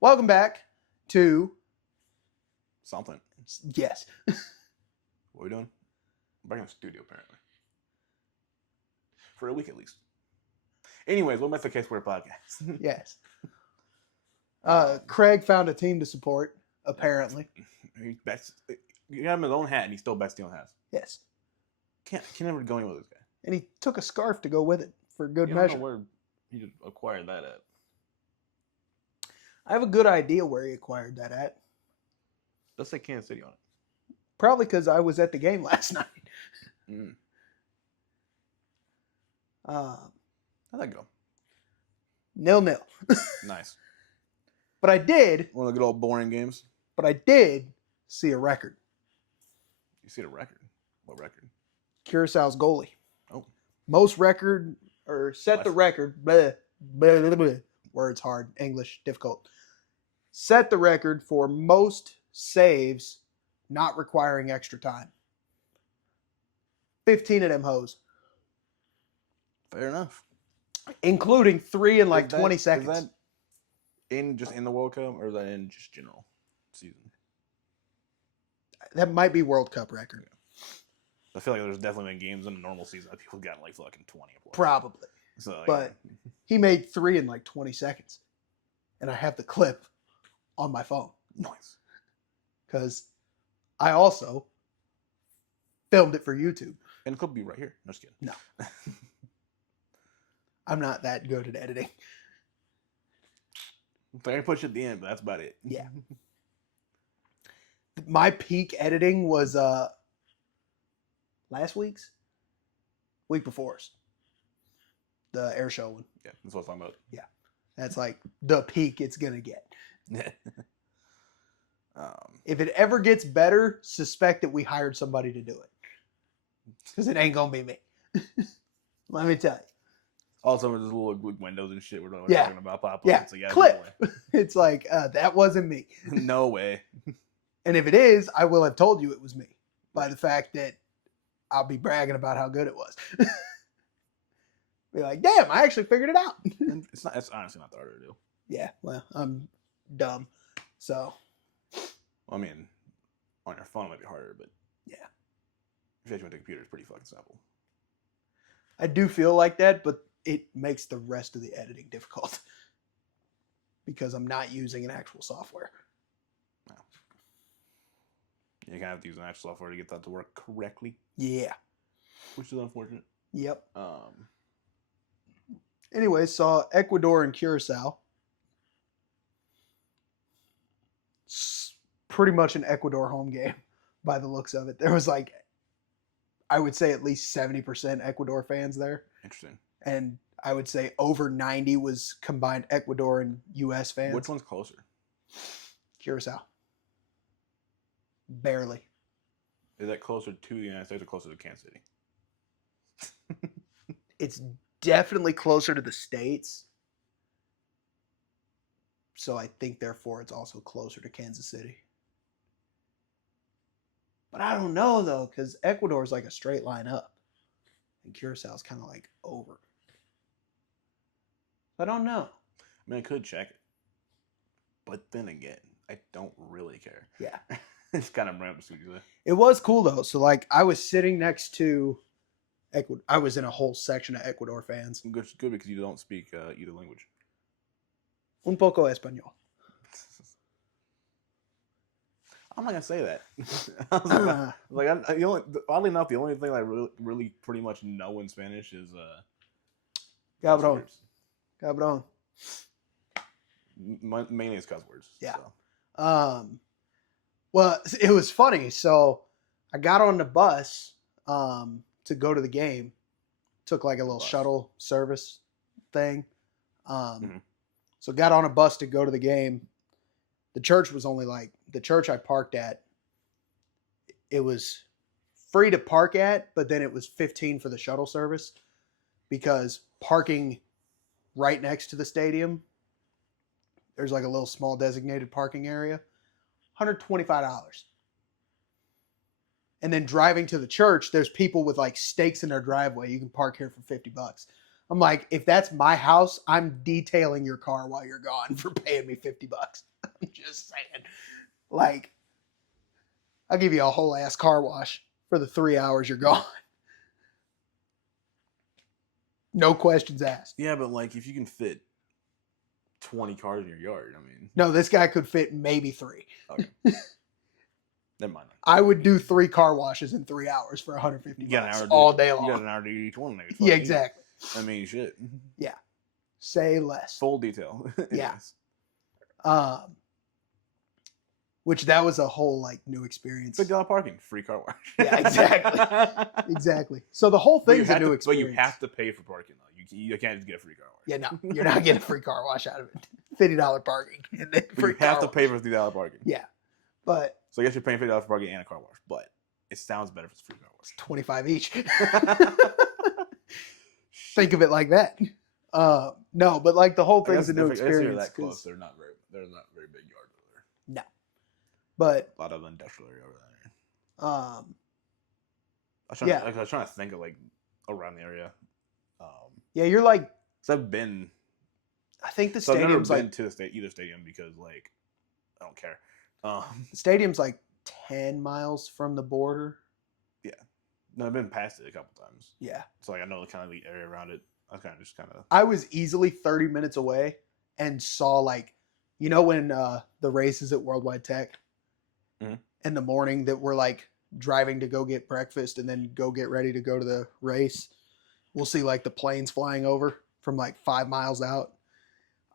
Welcome back to Something. yes. What are we doing? We're back in the studio, apparently. For a week at least. Anyways, welcome back to the Case Word Podcast. Yes. Craig found a team to support, apparently. He bets. You got him his own hat, and he still bets Steele has. Yes. Can't never go anywhere with this guy. And he took a scarf to go with it for good You measure. don't know where he acquired that at. I have a good idea where he acquired that at. Let's say Kansas City on it. Probably because I was at the game last night. Mm. How'd How'd that go? 0-0. Nice. But I did One of the good old boring games. See a record. You see the record. What record? Curaçao's goalie. Oh. Most record, or set the record. Blah, blah, blah, blah. Words hard. English difficult. Set the record for most saves not requiring extra time. 15 of them hoes. Fair enough. Including 3 in like 20 seconds. Is that just in the World Cup, or is that in just general season? That might be World Cup record. I feel like there's definitely been games in a normal season that people got like fucking 20 or plus. Probably. So, but he made 3 in like 20 seconds. And I have the clip on my phone. Nice. Because I also filmed it for YouTube. And it could be right here. No, just kidding. No. I'm not that good at editing. I can push at the end, but that's about it. Yeah. My peak editing was last week before's. The air show one. Yeah, that's what I'm talking about. Yeah. That's like the peak it's going to get. If it ever gets better, suspect that we hired somebody to do it. Because it ain't going to be me. Let me tell you. Also, there's little windows and shit we're Yeah. talking about pop up. Yeah, So yeah, clip. No way. It's like, that wasn't me. No way. And if it is, I will have told you it was me. By the fact that I'll be bragging about how good it was. Be like, damn, I actually figured it out. It's honestly not that hard to do. Yeah, well, I'm dumb. So, Well, I mean, on your phone it might be harder, but yeah. if you actually went to a computer, it's pretty fucking simple. I do feel like that, but it makes the rest of the editing difficult. Because I'm not using an actual software. No. You kind of have to use an actual software to get that to work correctly. Yeah. Which is unfortunate. Yep. Anyway, saw Ecuador and Curacao. It's pretty much an Ecuador home game by the looks of it. There was like, I would say at least 70% Ecuador fans there. Interesting. And I would say over 90 was combined Ecuador and U.S. fans. Which one's closer? Curacao. Barely. Is that closer to the United States or closer to Kansas City? It's definitely closer to the States. So I think, therefore, it's also closer to Kansas City. But I don't know, though, because Ecuador is like a straight line up. And Curacao is kind of like over. I don't know. I mean, I could check it. But then again, I don't really care. Yeah. It's kind of random. It was cool, though. So, like, I was sitting next to Ecuador. I was in a whole section of Ecuador fans. Good because you don't speak either language. Un poco español. I'm not gonna say that. Oddly enough, the only thing I really pretty much know in Spanish is Cabrón. Cabrón. Mainly it's cuss words. Yeah. So. Well, it was funny. So I got on the bus to go to the game. Took like a little shuttle service thing. So got on a bus to go to the game. The church was only like, the church I parked at, it was free to park at, but then it was $15 for the shuttle service because parking right next to the stadium, there's like a little small designated parking area, $125. And then driving to the church, there's people with like stakes in their driveway. You can park here for $50. I'm like, if that's my house, I'm detailing your car while you're gone for paying me $50. I'm just saying. Like, I'll give you a whole ass car wash for the 3 hours you're gone. No questions asked. Yeah, but like if you can fit 20 cars in your yard, I mean. No, this guy could fit maybe 3. Okay. Never mind. I would do 3 car washes in 3 hours for $150 all day long. You got an hour to do each one. Yeah, exactly. I mean, shit. Yeah. Say less. Full detail. Yeah. Which that was a whole like new experience. $50 parking, free car wash. Yeah, exactly. Exactly. So the whole thing's a new experience. But you have to pay for parking though. You can't just get a free car wash. Yeah, no, you're not getting a free car wash out of it. $50 parking and then free. You have to pay for $3 parking. Yeah, but so I guess you're paying $50 for parking and a car wash, but it sounds better if it's free car wash. It's 25 each. Think of it like that. No, but like the whole thing's a new experience. They're that close. They're not very big yards over there. No, but a lot of industrial area over there. I was trying to think of like around the area. Yeah, you're like. So I've been. I think the stadium's stadium's like. I've never been to either stadium because like, I don't care. The stadium's like 10 miles from the border. Yeah, no, I've been past it a couple times. Yeah, so like I know the kind of the area around it. I was easily 30 minutes away and saw like, you know, when the races at Worldwide Tech in the morning that we're like driving to go get breakfast and then go get ready to go to the race. We'll see like the planes flying over from like 5 miles out.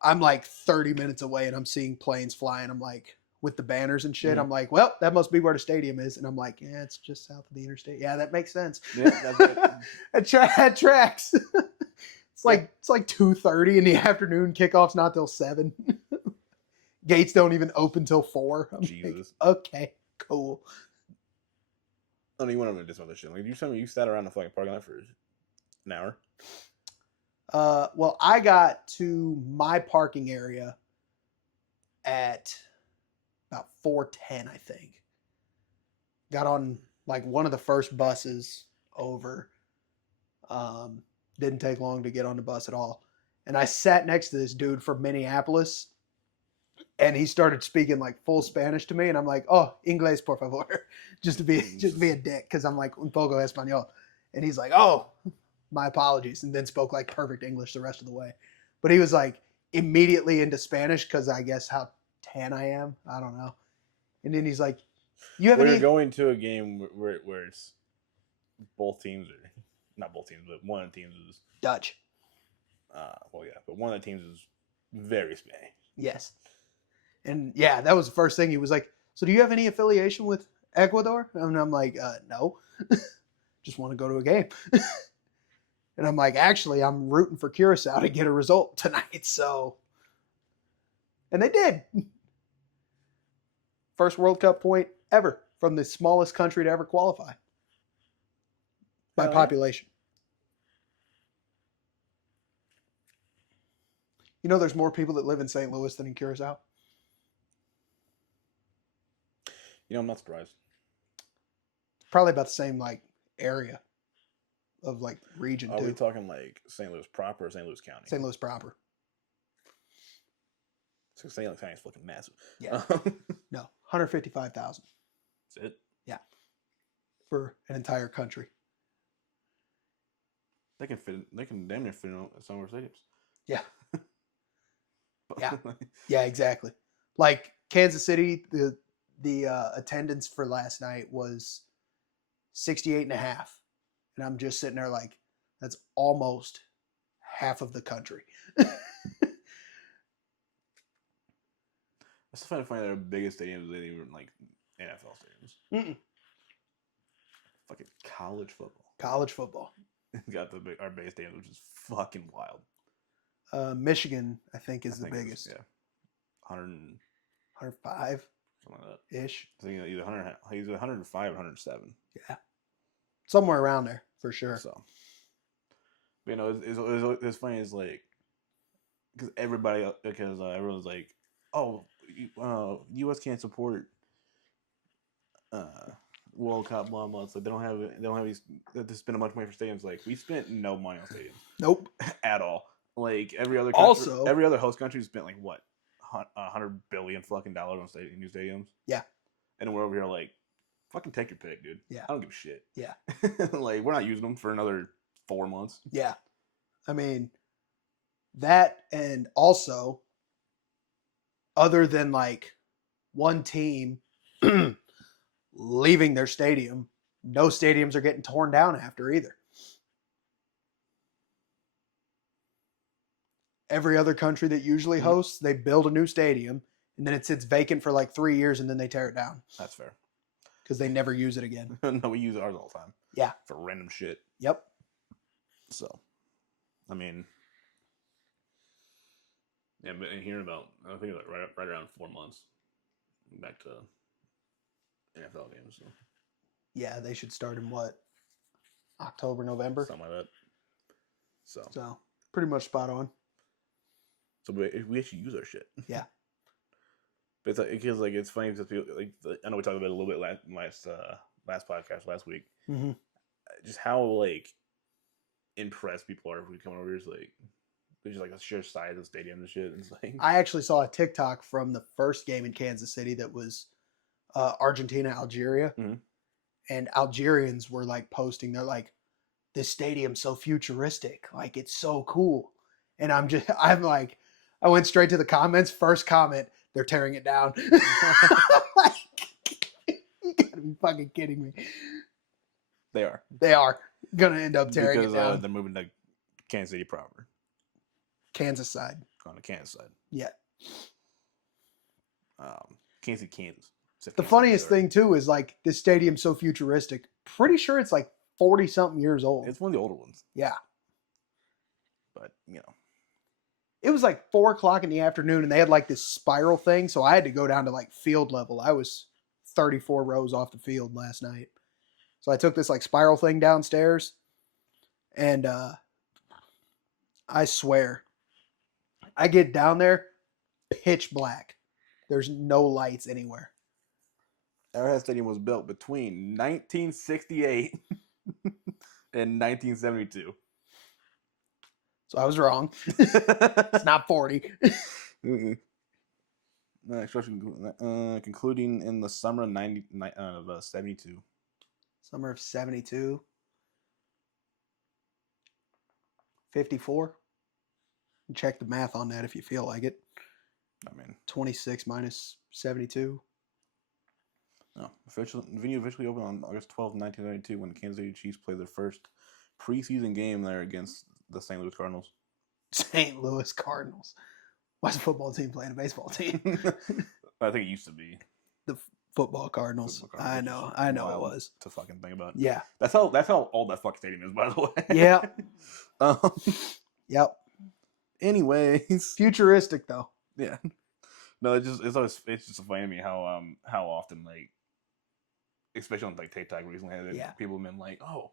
I'm like 30 minutes away and I'm seeing planes flying. I'm like, with the banners and shit. I'm like, well, that must be where the stadium is. And I'm like, yeah, it's just south of the interstate. Yeah, that makes sense. Yeah, that tracks. It's like 2:30 in the afternoon. Kickoff's not till 7. Gates don't even open till 4. I'm Jesus. Like, okay, cool. Oh, you went over this other shit. Like you told me you sat around the fucking parking lot for an hour. Well, I got to my parking area at about 4:10, I think. Got on like one of the first buses over. Didn't take long to get on the bus at all. And I sat next to this dude from Minneapolis, and he started speaking like full Spanish to me, and I'm like, "Oh, inglés, por favor," just to be a dick, because I'm like un poco español, and he's like, "Oh, my apologies," and then spoke like perfect English the rest of the way. But he was like immediately into Spanish because I guess how tan I am, I don't know. And then he's like, "You have any?" We're going to a game where it's both teams are not both teams, but one of the teams is Dutch. Well, yeah, but one of the teams is very Spanish. Yes. And yeah, that was the first thing. He was like, "So do you have any affiliation with Ecuador?" And I'm like, "No, just want to go to a game." And I'm like, "Actually, I'm rooting for Curacao to get a result tonight." So, and they did. First World Cup point ever from the smallest country to ever qualify by population. You know, there's more people that live in St. Louis than in Curacao. You know, I'm not surprised. Probably about the same like area of like region. Are we talking like St. Louis proper or St. Louis County? St. Louis proper. So St. Louis County is fucking massive. Yeah. No, 155,000. That's it? Yeah. For an entire country. They can damn near fit in some of our stadiums. Yeah. Yeah. Yeah, exactly. Like Kansas City, the attendance for last night was 68.5. And I'm just sitting there like, that's almost half of the country. I still find it funny that our biggest stadiums ain't even like NFL stadiums. Fucking college football. College football. Got our biggest stadium, which is fucking wild. Michigan, I think, is the biggest. Yeah. 105 something like that. Ish. I think either 105 or 107. Yeah. Somewhere around there, for sure. So, but, you know, it's funny. It's like, because everyone's like, oh, U.S. can't support World Cup months. Like they don't have these. They have to spend a bunch of money for stadiums. Like we spent no money on stadiums. Nope, at all. Like every other also every other host country spent like what $100 billion fucking dollars on new stadiums. Yeah, and we're over here like, fucking take your pick, dude. Yeah, I don't give a shit. Yeah, like we're not using them for another 4 months. Yeah, I mean that, and also other than like one team leaving their stadium, no stadiums are getting torn down after either. Every other country that usually hosts, they build a new stadium and then it sits vacant for like 3 years and then they tear it down. That's fair. Because they never use it again. No, we use ours all the time. Yeah. For random shit. Yep. So, I mean, yeah, but in here about, I think like right around 4 months back to NFL games. So. Yeah, they should start in what? October, November? Something like that. So pretty much spot on. So we actually use our shit. Yeah. But it's like, because like it's funny because people, like I know we talked about it a little bit last podcast last week. Mm-hmm. Just how like impressed people are if we come over here. It's like there's just like a sheer size of stadiums and shit. It's like I actually saw a TikTok from the first game in Kansas City that was Argentina, Algeria, and Algerians were like posting. They're like, "This stadium's so futuristic. Like it's so cool." And I'm like, I went straight to the comments. First comment, they're tearing it down. Like, you gotta be fucking kidding me. They are. They are gonna end up tearing it down. They're moving to Kansas City proper. Kansas side. On the Kansas side. Yeah. Kansas City, Kansas. The funniest thing too is like this stadium's so futuristic. Pretty sure it's like 40-something years old. It's one of the older ones. Yeah. But you know. It was like 4:00 in the afternoon and they had like this spiral thing. So I had to go down to like field level. I was 34 rows off the field last night. So I took this like spiral thing downstairs and I swear I get down there, pitch black. There's no lights anywhere. Arrowhead Stadium was built between 1968 and 1972. So I was wrong. It's not 40. Concluding in the summer of 72. Summer of 72. 54. Check the math on that if you feel like it. I mean, 26 minus 72. No, the venue officially opened on August 12, 1992, when the Kansas City Chiefs played their first preseason game there against the St. Louis Cardinals. St. Louis Cardinals. Why's a football team playing a baseball team? I think it used to be the football Cardinals. I know it was. To fucking think about. Yeah. That's how old that fucking stadium is, by the way. Yeah. Yep. Anyways, futuristic though. Yeah. No, it's just funny to me how often, like, especially on like TikTok recently, people have been like, oh,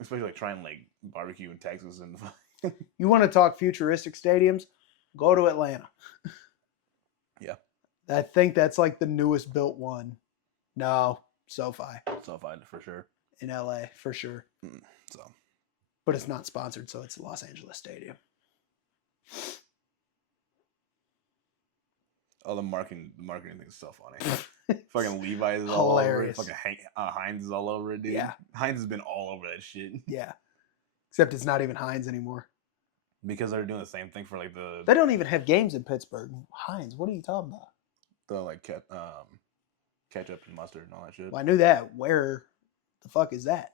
especially like trying like barbecue in Texas and. You want to talk futuristic stadiums? Go to Atlanta. Yeah. I think that's like the newest built one. No, SoFi. SoFi for sure. In LA for sure. So. But it's not sponsored, so it's the Los Angeles Stadium. Oh, the marketing thing is so funny. Fucking Levi's is hilarious. All over it. Fucking Heinz is all over it, dude. Yeah. Heinz has been all over that shit. Yeah. Except it's not even Heinz anymore. Because they're doing the same thing for like the. They don't even have games in Pittsburgh. Heinz, what are you talking about? The like ketchup and mustard and all that shit. Well, I knew that. Where the fuck is that?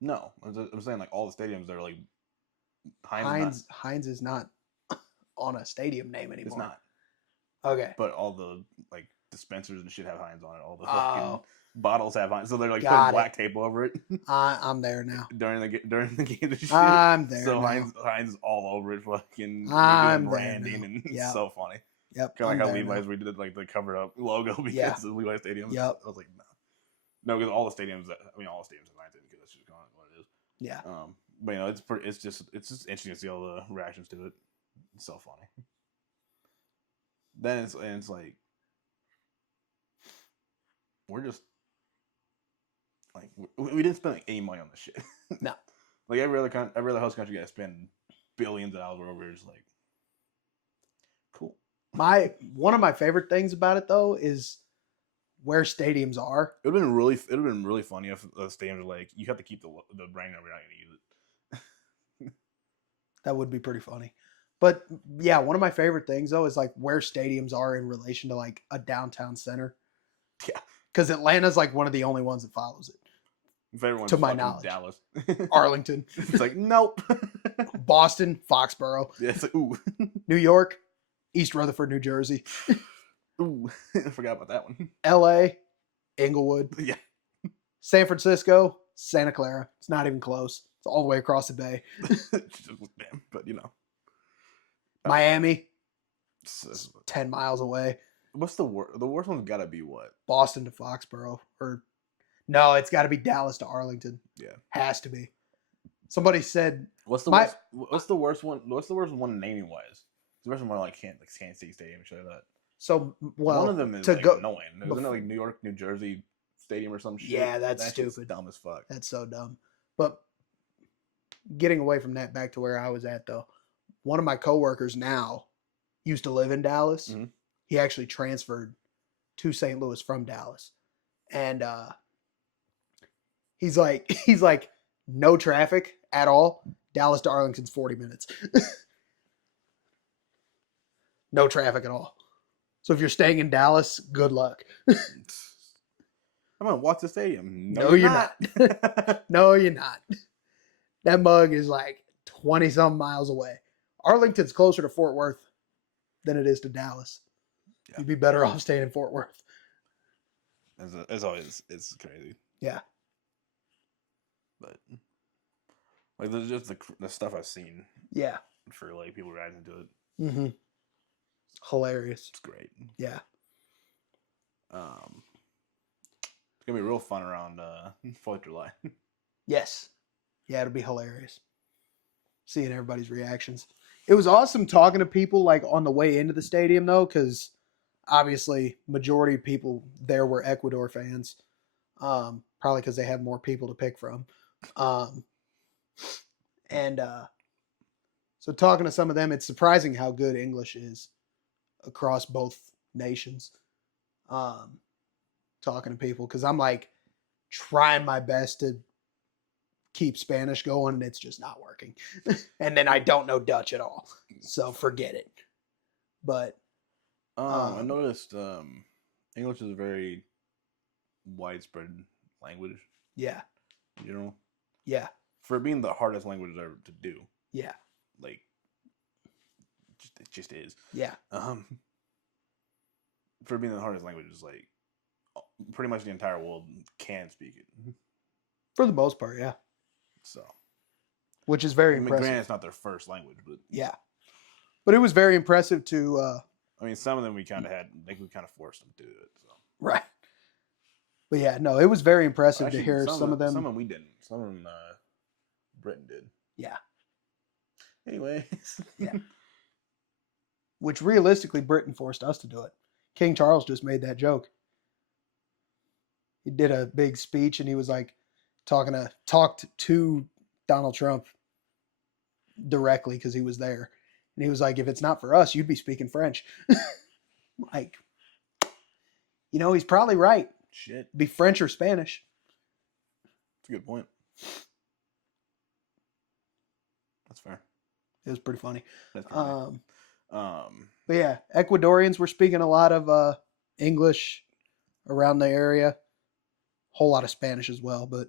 No, I'm saying like all the stadiums are like Heinz is not on a stadium name anymore. It's not. Okay. But all the like dispensers and shit have Heinz on it. All the fucking bottles have Heinz, so they're like putting black tape over it. I'm there now. during the game and shit. I'm there. So now. Heinz is all over it. Fucking I'm branding and it's so funny. Yep. Kind of like how Levi's redid like the covered up logo because of Levi's Stadium. Yep. I was like, no, because all the stadiums. All the stadiums have Heinz because that's just kind of what it is. Yeah. But you know, it's just interesting to see all the reactions to it. It's so funny. Then it's like, we're just like we didn't spend like any money on this shit. No. Like every other host country guys spend billions of dollars over here. Just like cool. One of my favorite things about it though is where stadiums are. It would have been really funny if the stadiums were like, you have to keep the brand number, you're not gonna use it. That would be pretty funny. But yeah, one of my favorite things though is like where stadiums are in relation to like a downtown center. Yeah. Because Atlanta's like one of the only ones that follows it. If everyone's to my fucking knowledge. Dallas. Arlington. It's like, nope. Boston, Foxborough. Yeah, it's like, ooh. New York, East Rutherford, New Jersey. Ooh, I forgot about that one. LA, Inglewood. Yeah. San Francisco, Santa Clara. It's not even close. It's all the way across the bay. Damn, but you know. Miami, 10 miles away. What's the worst? The worst one's got to be what? Boston to Foxborough. Or no, it's got to be Dallas to Arlington. Yeah. Has to be. Somebody said. What's the worst? What's the worst one? What's the worst one naming wise? The worst one like Kansas City Stadium, shit like that. So well, one of them is like annoying. Isn't it like New York, New Jersey Stadium or some shit? Yeah, that's stupid. Dumb as fuck. That's so dumb. But getting away from that, back to where I was at though. One of my coworkers now used to live in Dallas. Mm-hmm. He actually transferred to St. Louis from Dallas. And he's like, no traffic at all. Dallas to Arlington's 40 minutes. No traffic at all. So if you're staying in Dallas, good luck. I'm gonna watch the stadium. No, you're not. No, you're not. That mug is like 20-some miles away. Arlington's closer to Fort Worth than it is to Dallas. Yeah. You'd be better off staying in Fort Worth. As always, it's crazy. Yeah. But like, there's just the stuff I've seen. Yeah. For like people reacting to it. Mm-hmm. Hilarious. It's great. Yeah. It's gonna be real fun around 4th of July. Yes. Yeah, it'll be hilarious. Seeing everybody's reactions. It was awesome talking to people like on the way into the stadium though, because obviously majority of people there were Ecuador fans. Probably because they have more people to pick from. So talking to some of them, it's surprising how good English is across both nations. Talking to people, because I'm like trying my best to keep Spanish going and it's just not working. And then I don't know Dutch at all. So forget it. But I noticed English is a very widespread language. Yeah. In general. Yeah. For being the hardest language ever to do. Yeah. Like it just is. Yeah. For being the hardest language is like pretty much the entire world can speak it. For the most part, yeah. So, which is very impressive. Granted, it's not their first language, but yeah, but it was very impressive to. I mean, some of them we kind of had, like we kind of forced them to do it. So right, but yeah, no, it was very impressive to hear some of them. Some of them we didn't. Some of them Britain did. Yeah. Anyways. Yeah. Which realistically, Britain forced us to do it. King Charles just made that joke. He did a big speech and he was like talked to Donald Trump directly because he was there. And he was like, if it's not for us, you'd be speaking French. Like, you know, he's probably right. Shit. Be French or Spanish. That's a good point. That's fair. It was pretty funny. That's funny. But yeah, Ecuadorians were speaking a lot of English around the area. Whole lot of Spanish as well, but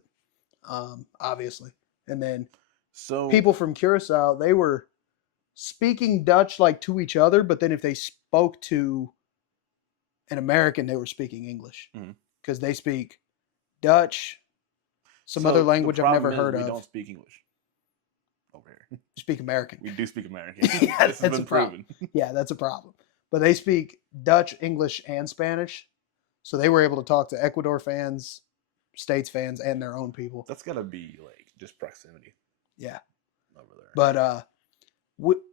obviously. And then people from Curacao, they were speaking Dutch like to each other, but then if they spoke to an American, they were speaking English because they speak Dutch, some other language I've never heard of. We don't speak English over here. We speak American. We do speak American. Yeah, this has been proven. Yeah, that's a problem. But they speak Dutch, English, and Spanish. So they were able to talk to Ecuador fans, States fans, and their own people. That's got to be like just proximity. Yeah. Over there. But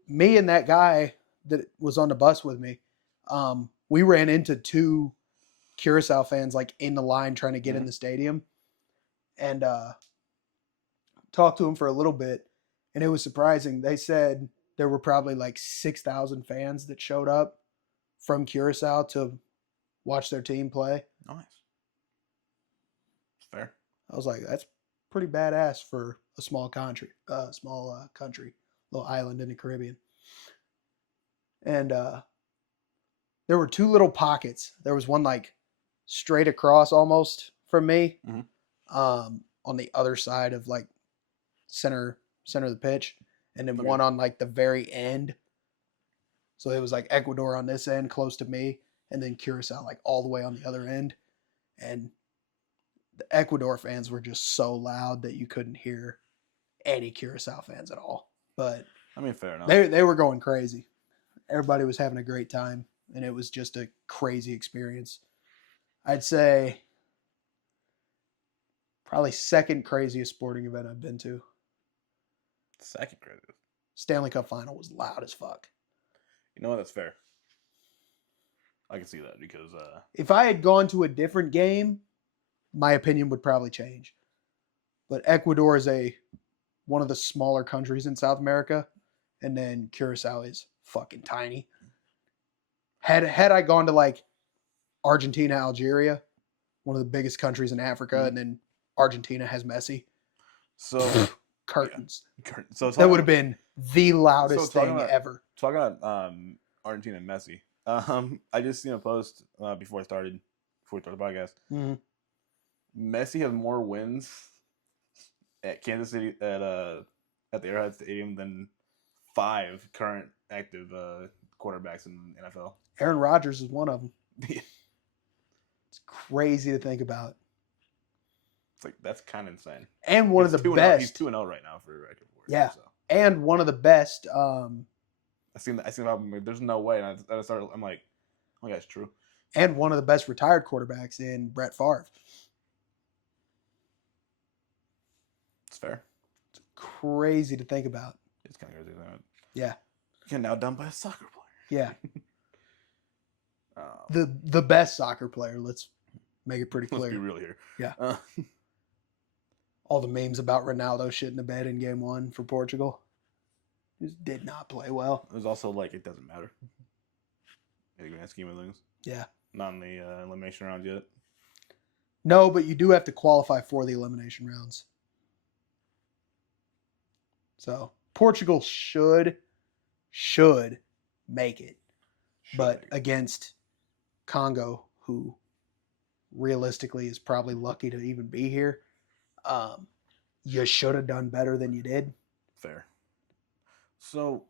me and that guy that was on the bus with me, we ran into two Curacao fans like in the line trying to get in the stadium, and talked to them for a little bit, and it was surprising. They said there were probably like 6,000 fans that showed up from Curacao to watch their team play. Nice. It's fair. I was like, that's pretty badass for a small country, little island in the Caribbean. And there were two little pockets. There was one like straight across almost from me, on the other side of like center of the pitch, and then one on like the very end. So it was like Ecuador on this end, close to me, and then Curacao like all the way on the other end. And the Ecuador fans were just so loud that you couldn't hear any Curacao fans at all. But I mean, fair enough. They were going crazy. Everybody was having a great time, and it was just a crazy experience. I'd say probably second craziest sporting event I've been to. Second craziest. Stanley Cup final was loud as fuck. You know what? That's fair. I can see that because if I had gone to a different game, my opinion would probably change. But Ecuador is one of the smaller countries in South America, and then Curacao is fucking tiny. Had I gone to like Argentina, Algeria, one of the biggest countries in Africa, and then Argentina has Messi, so curtains. Yeah. So that would have been the loudest thing ever. Talking about Argentina and Messi, I just seen a post before we started the podcast. Mm-hmm. Messi has more wins at Kansas City at the Arrowhead Stadium than 5 current active quarterbacks in the NFL. Aaron Rodgers is one of them. It's crazy to think about. It's like, that's kind of insane. And one of the best. He's 2-0 right now for record. Yeah. So. And one of the best. I seen the album. There's no way. And I started. I'm like, oh my God, it's true. And one of the best retired quarterbacks in Brett Favre. It's fair. It's crazy to think about. It's kind of crazy. Yeah. You're now done by a soccer player. Yeah. The best soccer player. Let's make it pretty clear. Let's be real here. Yeah. All the memes about Ronaldo shitting the bed in game 1 for Portugal. Just did not play well. It was also like, it doesn't matter. In the grand scheme of things. Yeah. Not in the elimination round yet. No, but you do have to qualify for the elimination rounds. So Portugal should make it. But against Congo, who realistically is probably lucky to even be here, you should have done better than you did. Fair. So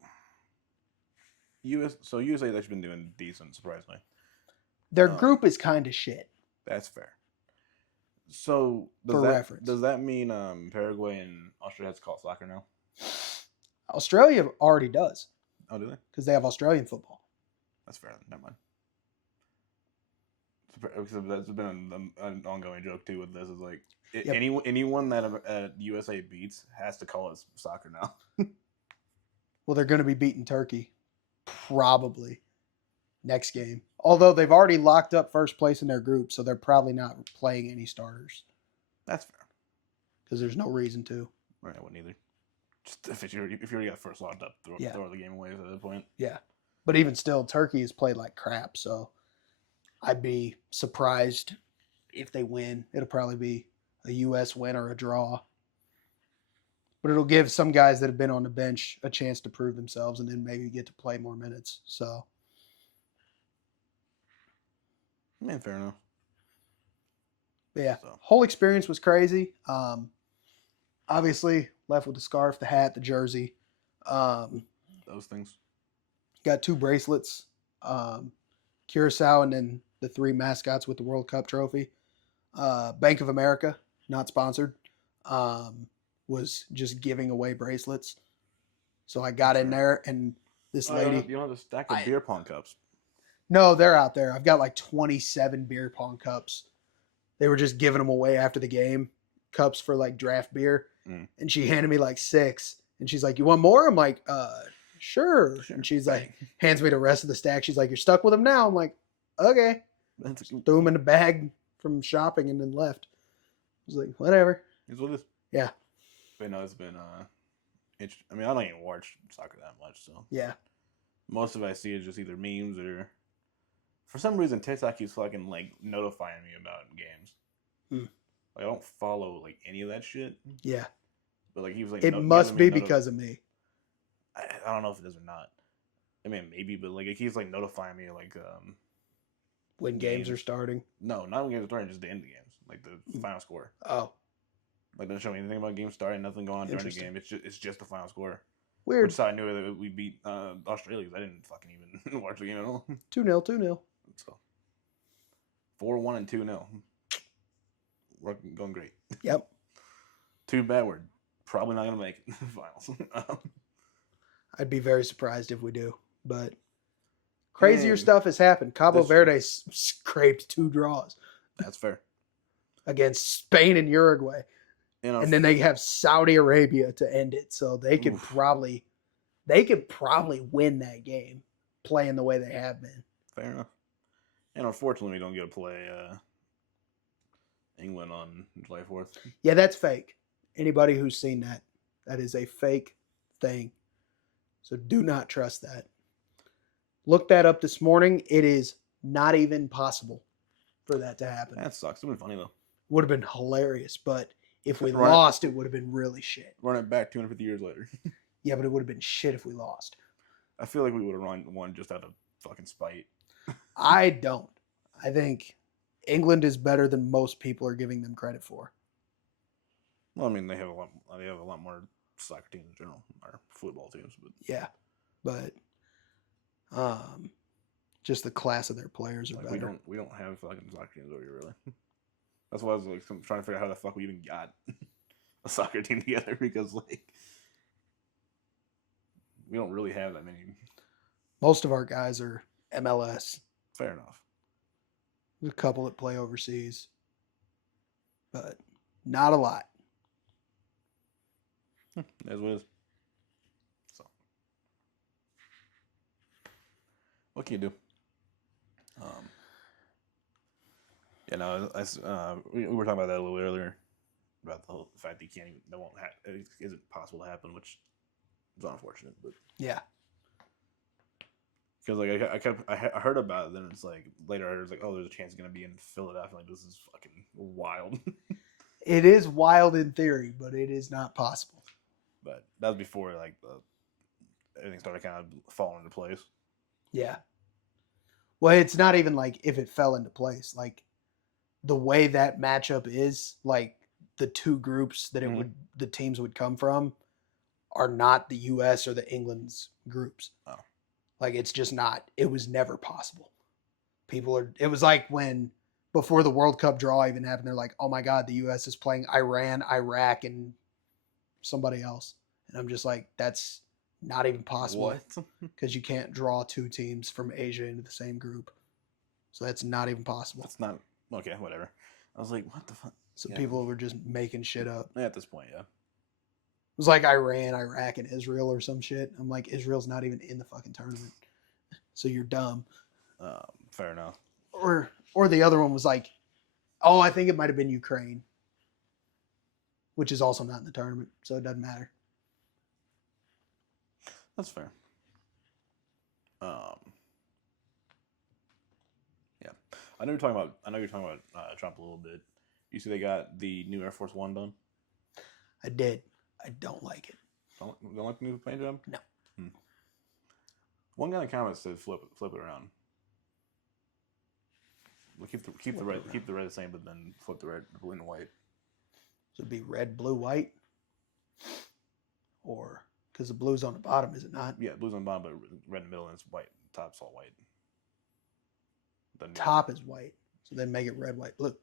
USA's actually been doing decent, surprisingly. Their group is kind of shit. That's fair. So does that mean Paraguay and Australia has to call it soccer now? Australia already does. Oh, do they? Because they have Australian football. That's fair. Never mind. That's been an ongoing joke too with this. Is like anyone that USA beats has to call it soccer now. Well, they're going to be beating Turkey probably next game. Although they've already locked up first place in their group, so they're probably not playing any starters. That's fair. Because there's no reason to. Right, I wouldn't either. Just if you already got first locked up, throw the game away at that point. Yeah. But even still, Turkey has played like crap, so I'd be surprised if they win. It'll probably be a U.S. win or a draw. But it'll give some guys that have been on the bench a chance to prove themselves and then maybe get to play more minutes. So, I mean, fair enough. But yeah, whole experience was crazy. Obviously, left with the scarf, the hat, the jersey. Those things. Got 2 bracelets. Curacao and then the 3 mascots with the World Cup trophy. Bank of America, not sponsored, was just giving away bracelets. So I got in there and this lady... You don't have a stack of beer pong cups. No, they're out there. I've got like 27 beer pong cups. They were just giving them away after the game. Cups for like draft beer. And she handed me like 6. And she's like, you want more? I'm like, sure. And she's like, hands me the rest of the stack. She's like, you're stuck with them now. I'm like, okay. Threw them in a bag from shopping and then left. I was like, whatever. It's what it is. Yeah. But no, it's been interesting. I mean, I don't even watch soccer that much, so Yeah. most of it I see is just either memes or, for some reason, TikTok keeps fucking like notifying me about games. Like, I don't follow like any of that shit. Yeah. But like he was like, it must be because of me. I don't know if it is or not. I mean, maybe, but like it keeps like notifying me like when games are starting. No, not when games are starting, just the end of the games, like the final score. Oh. Like, doesn't show me anything about games starting, nothing going on during the game. It's just the final score. Weird. Which side I knew that we beat Australia because I didn't fucking even watch the game at all. 2-0, 2-0. So 4-1 and 2-0. We're going great. Yep. Too bad we're probably not gonna make it in the finals. I'd be very surprised if we do, but crazier stuff has happened. Cabo Verde scraped 2 draws. That's fair. Against Spain and Uruguay. And then they have Saudi Arabia to end it. So they could probably win that game playing the way they have been. Fair enough. And unfortunately, we don't get to play England on July 4th. Yeah, that's fake. Anybody who's seen that, that is a fake thing. So do not trust that. Look that up this morning. It is not even possible for that to happen. That sucks. It would have been funny, though. Would have been hilarious, but if we lost, it would have been really shit. Run it back 250 years later. Yeah, but it would have been shit if we lost. I feel like we would have won just out of fucking spite. I don't. I think England is better than most people are giving them credit for. Well, I mean, they have a lot more soccer teams in general, or football teams. But yeah, but just the class of their players are better. We don't have fucking soccer teams over here, really. That's why I was like trying to figure out how the fuck we even got a soccer team together, because like we don't really have that many. Most of our guys are MLS. Fair enough. There's a couple that play overseas, but not a lot. That's what it is. So, what can you do? Yeah, no, we were talking about that a little earlier, about the whole fact that it isn't possible to happen, which is unfortunate. But yeah, because like I heard about it, then it's like later I was like, oh, there's a chance it's gonna be in Philadelphia. Like, this is fucking wild. It is wild in theory, but it is not possible. But that was before like everything started kind of falling into place. Yeah. Well, it's not even like if it fell into place. Like the way that matchup is, like the two groups that the teams would come from are not the U.S. or the England's groups. Oh. Like it's just not. It was never possible. It was like when before the World Cup draw even happened, they're like, oh my God, the U.S. is playing Iran, Iraq, and somebody else. And I'm just like, that's not even possible. Because you can't draw 2 teams from Asia into the same group. So that's not even possible. That's not, okay, whatever. I was like, what the fuck? So people were just making shit up. Yeah, at this point, yeah. It was like Iran, Iraq, and Israel or some shit. I'm like, Israel's not even in the fucking tournament. So you're dumb. Fair enough. Or the other one was like, oh, I think it might have been Ukraine, which is also not in the tournament, so it doesn't matter. That's fair. Yeah, I know you're talking about Trump a little bit. You see, they got the new Air Force One done. I did. I don't like it. Don't like the new paint job? No. One guy in the comments said flip it around. We'll keep the red the same, but then flip the red, blue, and white. So it'd be red, blue, white, or because the blue's on the bottom, is it not? Yeah, blue's on the bottom, but red in the middle, and it's white. Top's all white. Top is white, so then make it red, white, blue.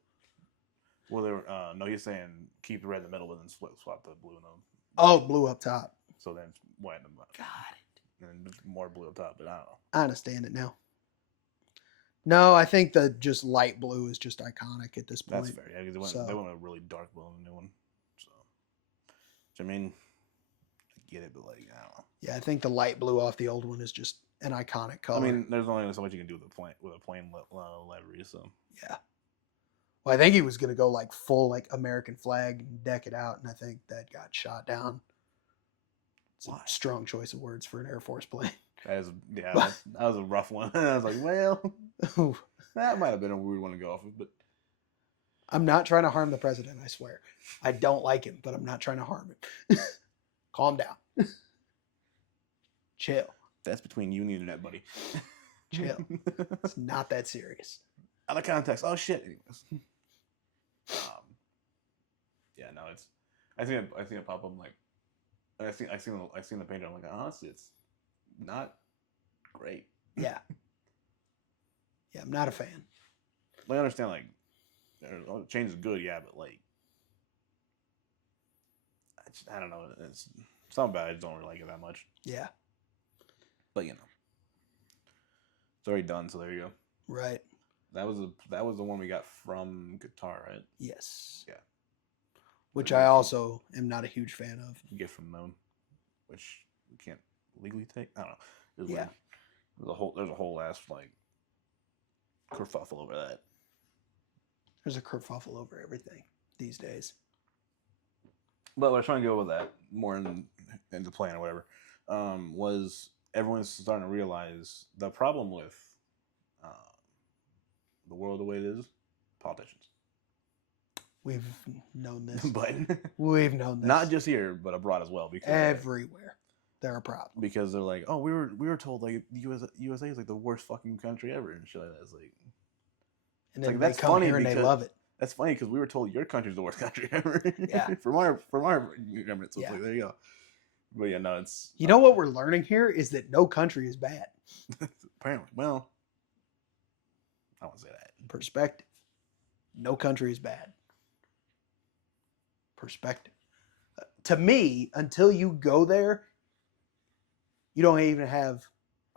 Well, they were no. He's saying keep the red in the middle, but then swap the blue and the. Oh, blue up top. So then it's white in the bottom. Got it. And then more blue up top, but I don't know. I understand it now. No, I think the just light blue is just iconic at this point. That's fair. Yeah, because they went a really dark blue in the new one. So I mean, I get it, but like, I don't know. Yeah, I think the light blue off the old one is just an iconic color. I mean, there's only so much you can do with a plain livery. So yeah. Well, I think he was gonna go like full like American flag and deck it out, and I think that got shot down. It's a strong choice of words for an Air Force plane. That was a rough one. I was like, well, that might have been a weird one to go off of, but I'm not trying to harm the president, I swear. I don't like him, but I'm not trying to harm him. Calm down. Chill. That's between you and the internet, buddy. Chill. It's not that serious. Out of context. Oh shit. Anyways. Yeah, no, it's I think it pop up like I seen the painter, I'm like, honestly, it's not great. Yeah. Yeah, I'm not a fan. I understand like change is good, yeah, but like I don't know. It's something about it. I just don't really like it that much. Yeah. But you know, it's already done. So there you go. Right. That was the one we got from Qatar, right? Yes. Yeah. Which I also am not a huge fan of. Gift from them, which we can't legally take. I don't know. It was yeah. Weird. There's a whole ass like kerfuffle over that. There's a kerfuffle over everything these days. But what I'm trying to go with that more into plan or whatever was everyone's starting to realize the problem with the world the way it is, politicians. We've known this. But we've known this. Not just here, but abroad as well. Because everywhere they're a problem. Because they're like, oh, we were told like USA is like the worst fucking country ever and shit like that. It's like, and then that's funny because and they love it. That's funny because we were told your country's the worst country ever. Yeah. from our government. So it's like, there you go. But yeah, no, it's. You know what we're learning here is that no country is bad. Apparently, well, I won't say that. Perspective. No country is bad. Perspective. To me, until you go there, you don't even have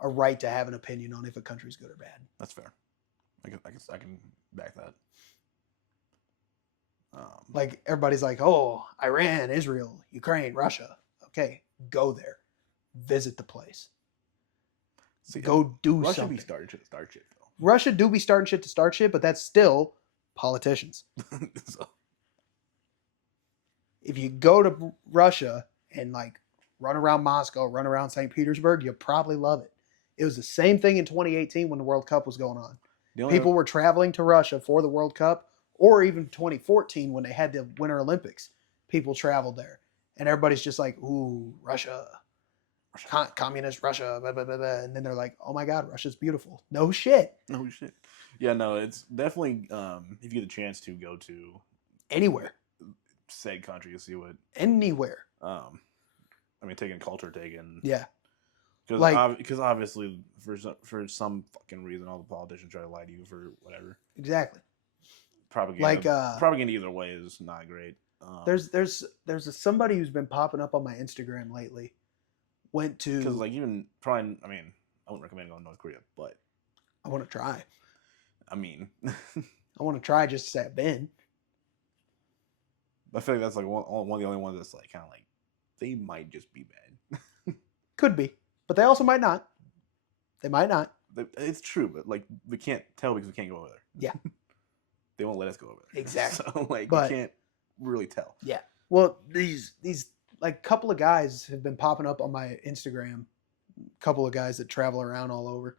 a right to have an opinion on if a country's good or bad. That's fair. I can back that. Like everybody's like, oh, Iran, Israel, Ukraine, Russia. Okay, go there, visit the place. See, go do Russia something. Be starting shit to start shit though. Russia do be starting shit to start shit, but that's still politicians. So. If you go to Russia and like run around Moscow, run around St. Petersburg, you'll probably love it. It was the same thing in 2018 when the World Cup was going on. People were traveling to Russia for the World Cup, or even 2014 when they had the Winter Olympics. People traveled there. And everybody's just like, ooh, Russia. Communist Russia. Blah, blah, blah, blah. And then they're like, oh my God, Russia's beautiful. No shit. No shit. Yeah, no, it's definitely, if you get the chance to go to anywhere, said country, you see what. Anywhere. I mean, taking culture, taking. Yeah. Because obviously, for some fucking reason, all the politicians try to lie to you for whatever. Exactly. Propaganda either way is not great. There's somebody who's been popping up on my Instagram lately. Went to because like even probably I mean I wouldn't recommend going to North Korea, but I want to try. I mean, I want to try just to say I've been. I feel like that's like one of the only ones that's like kind of like they might just be bad. Could be, but they also might not. They might not. It's true, but like we can't tell because we can't go over there. Yeah. They won't let us go over there. Exactly. So like we can't really tell. Yeah. Well, these like couple of guys have been popping up on my Instagram. Couple of guys that travel around all over,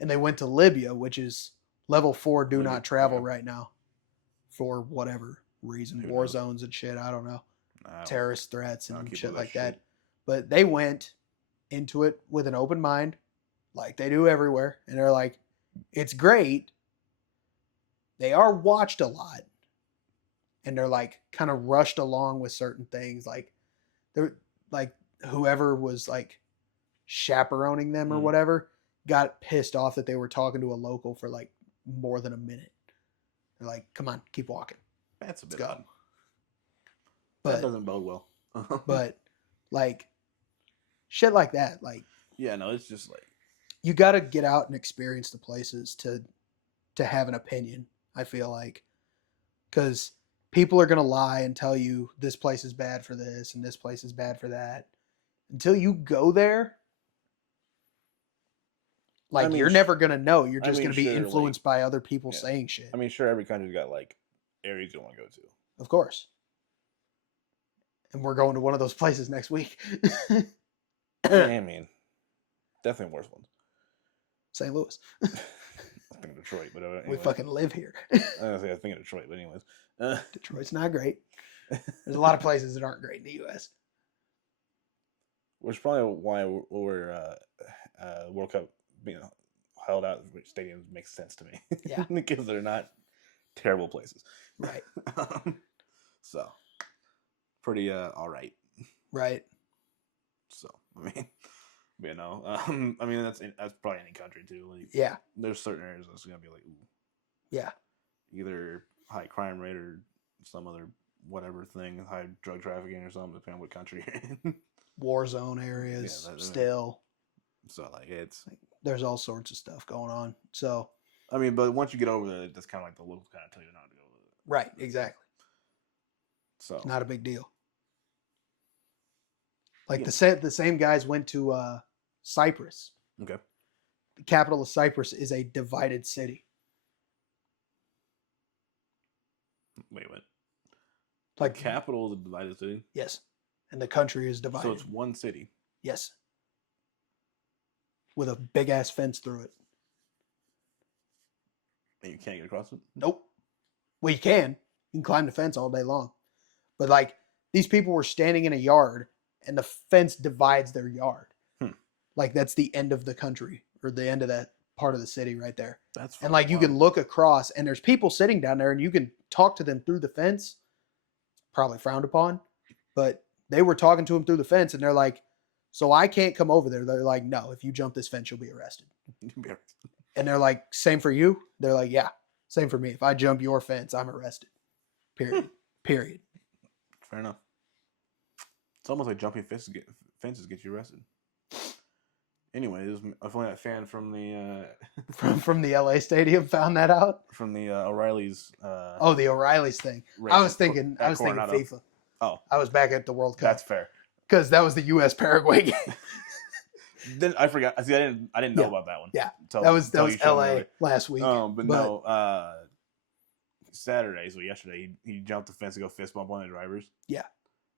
and they went to Libya, which is level 4 do not travel right now, for whatever reason, war zones and shit. I don't know, terrorist threats and shit like that. But they went into it with an open mind, like they do everywhere, and they're like, it's great. They are watched a lot, and they're like kind of rushed along with certain things, like they're like whoever was like chaperoning them or whatever got pissed off that they were talking to a local for like more than a minute. They're like, come on, keep walking. That's a bit odd. But that doesn't bode well. But like shit like that, like yeah, no, it's just like you got to get out and experience the places to have an opinion. I feel like, because people are going to lie and tell you this place is bad for this and this place is bad for that. Until you go there, Like, you're never going to know. You're just going to be sure, influenced by other people saying shit. I mean, sure, every country's got, like, areas you want to go to. Of course. And we're going to one of those places next week. I mean, definitely worse ones. St. Louis. I think Detroit, but anyways. We fucking live here. I think of Detroit, but anyways. Detroit's not great. There's a lot of places that aren't great in the U.S. Which is probably why we're World Cup being held out in stadiums makes sense to me. Yeah. Because they're not terrible places. Right. So, pretty all right. Right. So, I mean, I mean that's probably any country too. Like, yeah. There's certain areas that's gonna be like, ooh, yeah, either high crime rate or some other whatever thing, high drug trafficking or something, depending on what country you're in. War zone areas still. So like it's there's all sorts of stuff going on. So I mean, but once you get over there, that's kind of like the locals kind of tell you not to go with it. Right. Exactly. So it's not a big deal. Like the same guys went to Cyprus. Okay. The capital of Cyprus is a divided city. Wait, what? Like the capital is a divided city? Yes. And the country is divided. So it's one city? Yes. With a big ass fence through it. And you can't get across it? Nope. Well, you can. You can climb the fence all day long. But like these people were standing in a yard and the fence divides their yard. Like that's the end of the country or the end of that part of the city right there. That's and like you can look across and there's people sitting down there and you can talk to them through the fence. Probably frowned upon, but they were talking to them through the fence and they're like, so I can't come over there. They're like, no, if you jump this fence, you'll be arrested. And they're like, same for you? They're like, yeah, same for me. If I jump your fence, I'm arrested. Period. Period. Fair enough. It's almost like jumping fences get you arrested. Anyway, I feel like that fan from the from the LA stadium found that out from the O'Reilly's. The O'Reilly's thing. I was thinking FIFA. Oh, I was back at the World Cup. That's fair. Because that was the U.S. Paraguay game. Then I forgot. See, I didn't know about that one. Yeah, that was L.A. last week. But no. Saturday, so yesterday, he jumped the fence to go fist bump one of the drivers. Yeah.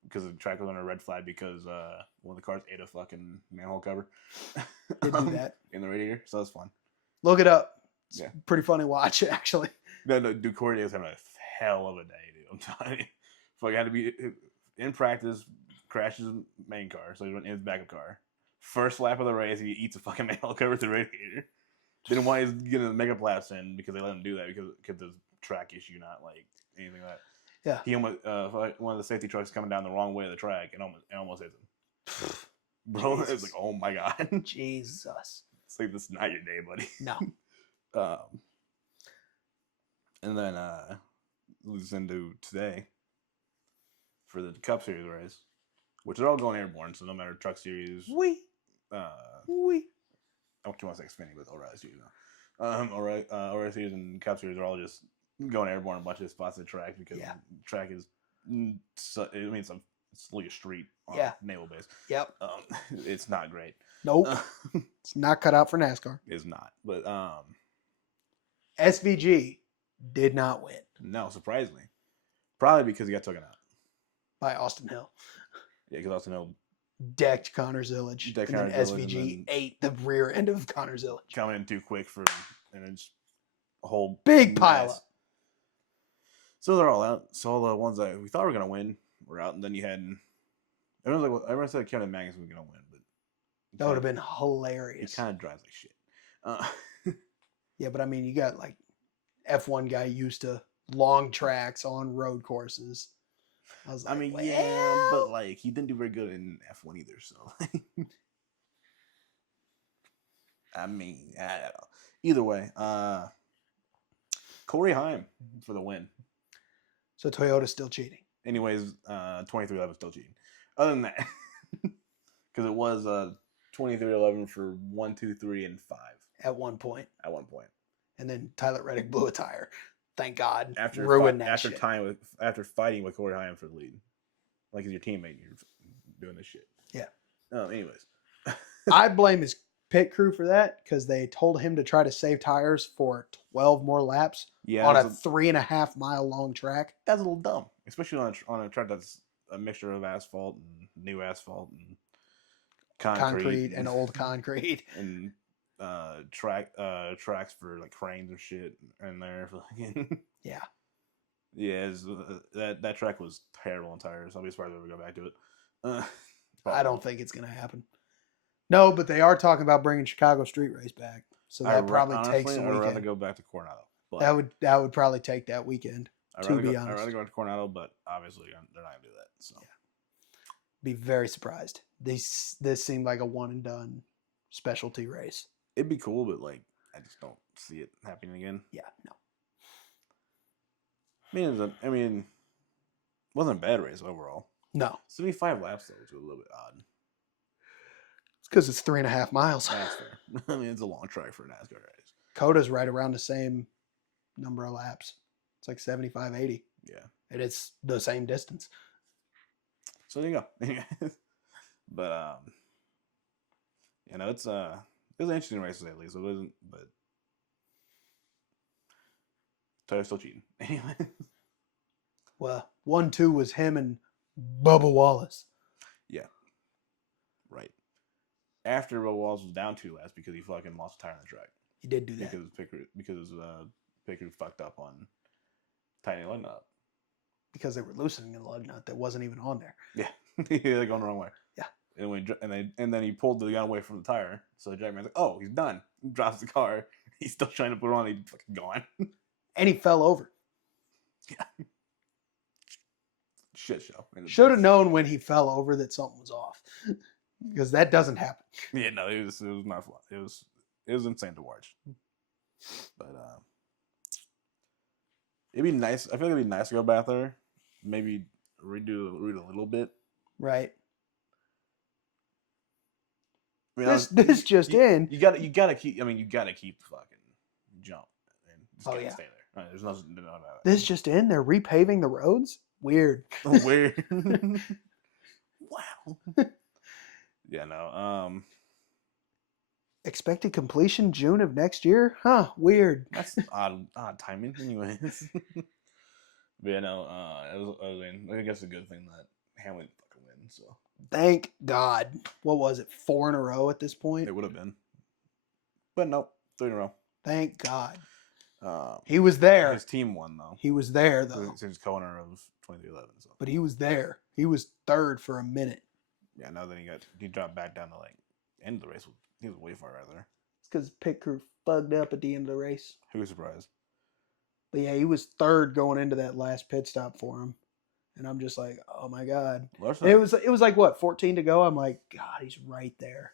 Because the track was on a red flag because one of the cars ate a fucking manhole cover. Did do that in the radiator, so that's fun. Look it up. It's pretty funny watch actually. No, dude, Corey was having a hell of a day, dude. I'm telling you. Fuck, had to be in practice, crashes his main car, so he went in his backup car. First lap of the race, he eats a fucking manhole cover through the radiator. Then why he's getting the makeup laps in because they let him do that because the track issue, not like anything like that. Yeah. He almost one of the safety trucks coming down the wrong way of the track and almost hits him. Bro, it's like, oh my god. Jesus. It's like, this is not your day, buddy. No. And then leads into today for the Cup Series race, which are all going airborne, so no matter Truck Series. We. I don't want to say Xfinity, but O'Reilly Series now. O'Reilly Series and Cup Series are all just going airborne a bunch of spots of the track because the track is, it's like a street on Naval Base. Yep. It's not great. Nope. It's not cut out for NASCAR. It's not. But SVG did not win. No, surprisingly. Probably because he got taken out. By Austin Hill. Yeah, because Austin Hill decked Connor Zillage. And then SVG ate the rear end of Connor Zillage. Coming in too quick and it's a whole big pile up. So they're all out. So all the ones that we thought were going to win were out. And then you had... Everyone said Kevin Magnussen was going to win. But that would have been hilarious. He kind of drives like shit. Yeah, but I mean, you got like F1 guy used to long tracks on road courses. I was like, but like he didn't do very good in F1 either. So, I don't know. Either way, Corey Heim for the win. So Toyota's still cheating. Anyways, 2311 still cheating. Other than that, because it was 2311 for 1, 2, 3, and 5 at one point. And then Tyler Reddick blew a tire. Thank God. After fighting with Corey Heim for the lead, like as your teammate, you're doing this shit. Yeah. Anyways, I blame his pit crew for that because they told him to try to save tires for 12 more laps Yeah, on a 3.5 mile long track. That's a little dumb, especially on a track that's a mixture of asphalt and new asphalt and concrete And old concrete. and tracks for like cranes and shit in there. Yeah. Yeah, that track was terrible on tires. I'll be surprised if we go back to it. I don't think it's going to happen. No, but they are talking about bringing Chicago Street Race back, so that probably takes a weekend. I'd rather go back to Coronado. That would probably take that weekend. To be honest, I'd rather go to Coronado, but obviously they're not gonna do that. So, be very surprised. This seemed like a one and done specialty race. It'd be cool, but like I just don't see it happening again. Yeah, no. I mean, it wasn't a bad race overall. No. 75 laps though, which was a little bit odd. It's because it's 3.5 miles. That's fair. I mean, it's a long track for a NASCAR race. Coda's right around the same number of laps. It's like 75, 80. Yeah. And it's the same distance. So there you go. But you know, it was an interesting race at least. It wasn't, but Toyo's still cheating. Anyway. Well, 1-2 was him and Bubba Wallace. Yeah. Right. After Bubba Wallace was down 2 laps because he fucking lost a tire on the track. He did do that. Because Pickard fucked up on tightening the lug nut. Because they were loosening the lug nut that wasn't even on there. Yeah. They're going the wrong way. Yeah. And then he pulled the gun away from the tire. So the jackman's like, oh, he's done. He drops the car. He's still trying to put it on. He's fucking gone. And he fell over. Yeah. Shit show. Should have known when he fell over that something was off. Because that doesn't happen. Yeah, no, it was not fun. It was insane to watch. But it'd be nice. I feel like it'd be nice to go back there. Maybe redo the route a little bit. Right. I mean, this just in. You gotta keep. I mean, you gotta keep the fucking jump and just can't stay there. Right, there's nothing about that. This just in. They're repaving the roads. Weird. Weird. Wow. Yeah. No. Expected completion June of next year? Huh, weird. That's odd timing, anyways. But yeah, no, I guess a good thing that Hamlin fucking win, so. Thank God. What was it, 4 in a row at this point? It would have been. But nope, 3 in a row. Thank God. He was there. His team won, though. He was there, though. Since co-owner of 2011. So. But he was there. He was third for a minute. Yeah, no, then he dropped back down to, like, end of the race. He was way far out there. It's because pit crew fucked up at the end of the race. Who was surprised? But yeah, he was third going into that last pit stop for him. And I'm just like, oh my God. It was like what, 14 to go? I'm like, God, he's right there.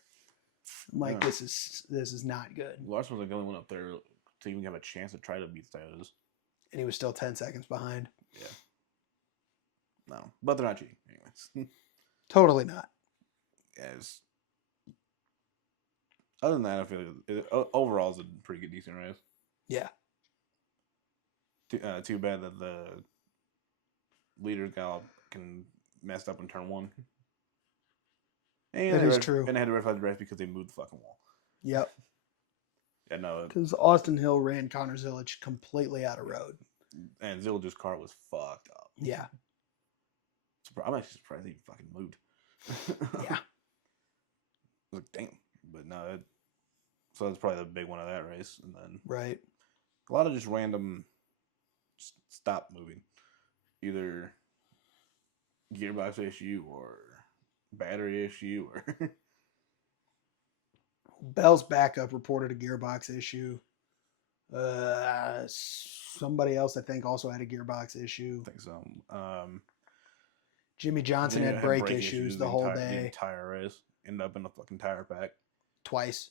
I'm like, this is not good. Larson was the only one up there to even have a chance to try to beat the Toyotas. And he was still 10 seconds behind. Yeah. No. But they're not cheating anyways. Totally not. Yes. Other than that, I feel like overall it's a pretty good, decent race. Yeah. Too bad that the leaders got messed up in turn 1. And that is true. And they had to verify the race because they moved the fucking wall. Yep. Yeah, no. Because Austin Hill ran Connor Zillage completely out of road. And Zillage's car was fucked up. Yeah. I'm actually surprised he fucking moved. Yeah. I was like, damn. But no, so that's probably the big one of that race. And then right. A lot of just random stop moving. Either gearbox issue or battery issue or Bell's backup reported a gearbox issue. Somebody else I think also had a gearbox issue. I think so. Jimmy Johnson had brake issues the whole day. The entire race. Ended up in the fucking tire pack. Twice.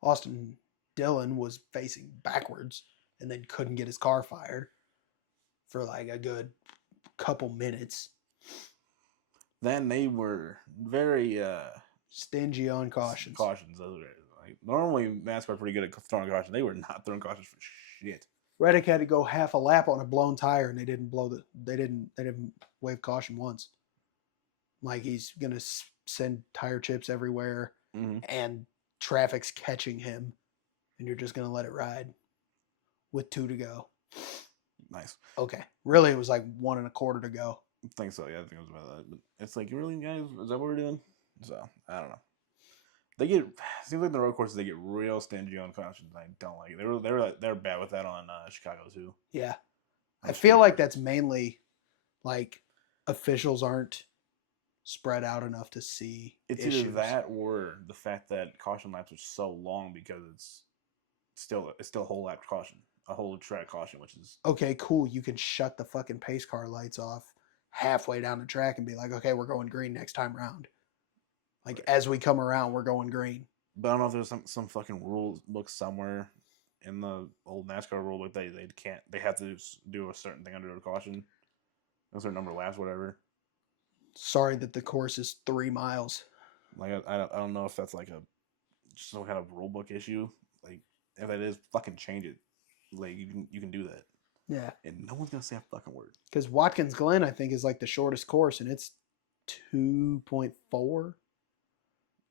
Austin Dillon was facing backwards and then couldn't get his car fired for like a good couple minutes. Then they were very stingy on cautions. Like, normally NASCAR are pretty good at throwing cautions. They were not throwing cautions for shit. Reddick had to go half a lap on a blown tire, and they didn't wave caution once. Like he's going to send tire chips everywhere Mm-hmm. and traffic's catching him and you're just going to let it ride with 2 to go. Nice. Okay. Really, it was like 1 1/4 to go. I think so. Yeah, I think it was about that. But it's like, really, guys, is that what we're doing? So I don't know. Seems like the road courses they get real stingy on cautions. I don't like it. They're bad with that on Chicago too. Yeah. On I feel like courses. that's mainly like officials aren't spread out enough to see It's issues. either that or the fact that caution laps are so long because it's still a whole lap caution, a whole track caution, which is Okay, cool. You can shut the fucking pace car lights off halfway down the track and be like, okay, we're going green next time round. Like right. as we come around, we're going green. But I don't know if there's some fucking rule book somewhere in the old NASCAR rule book they have to do a certain thing under a caution, a certain number of laps, whatever. Sorry that the course is 3 miles. Like I don't know if that's like some kind of rule book issue. Like if that is, fucking change it. Like you can do that. Yeah. And no one's gonna say a fucking word. Because Watkins Glen, I think, is like the shortest course, and it's 2.4.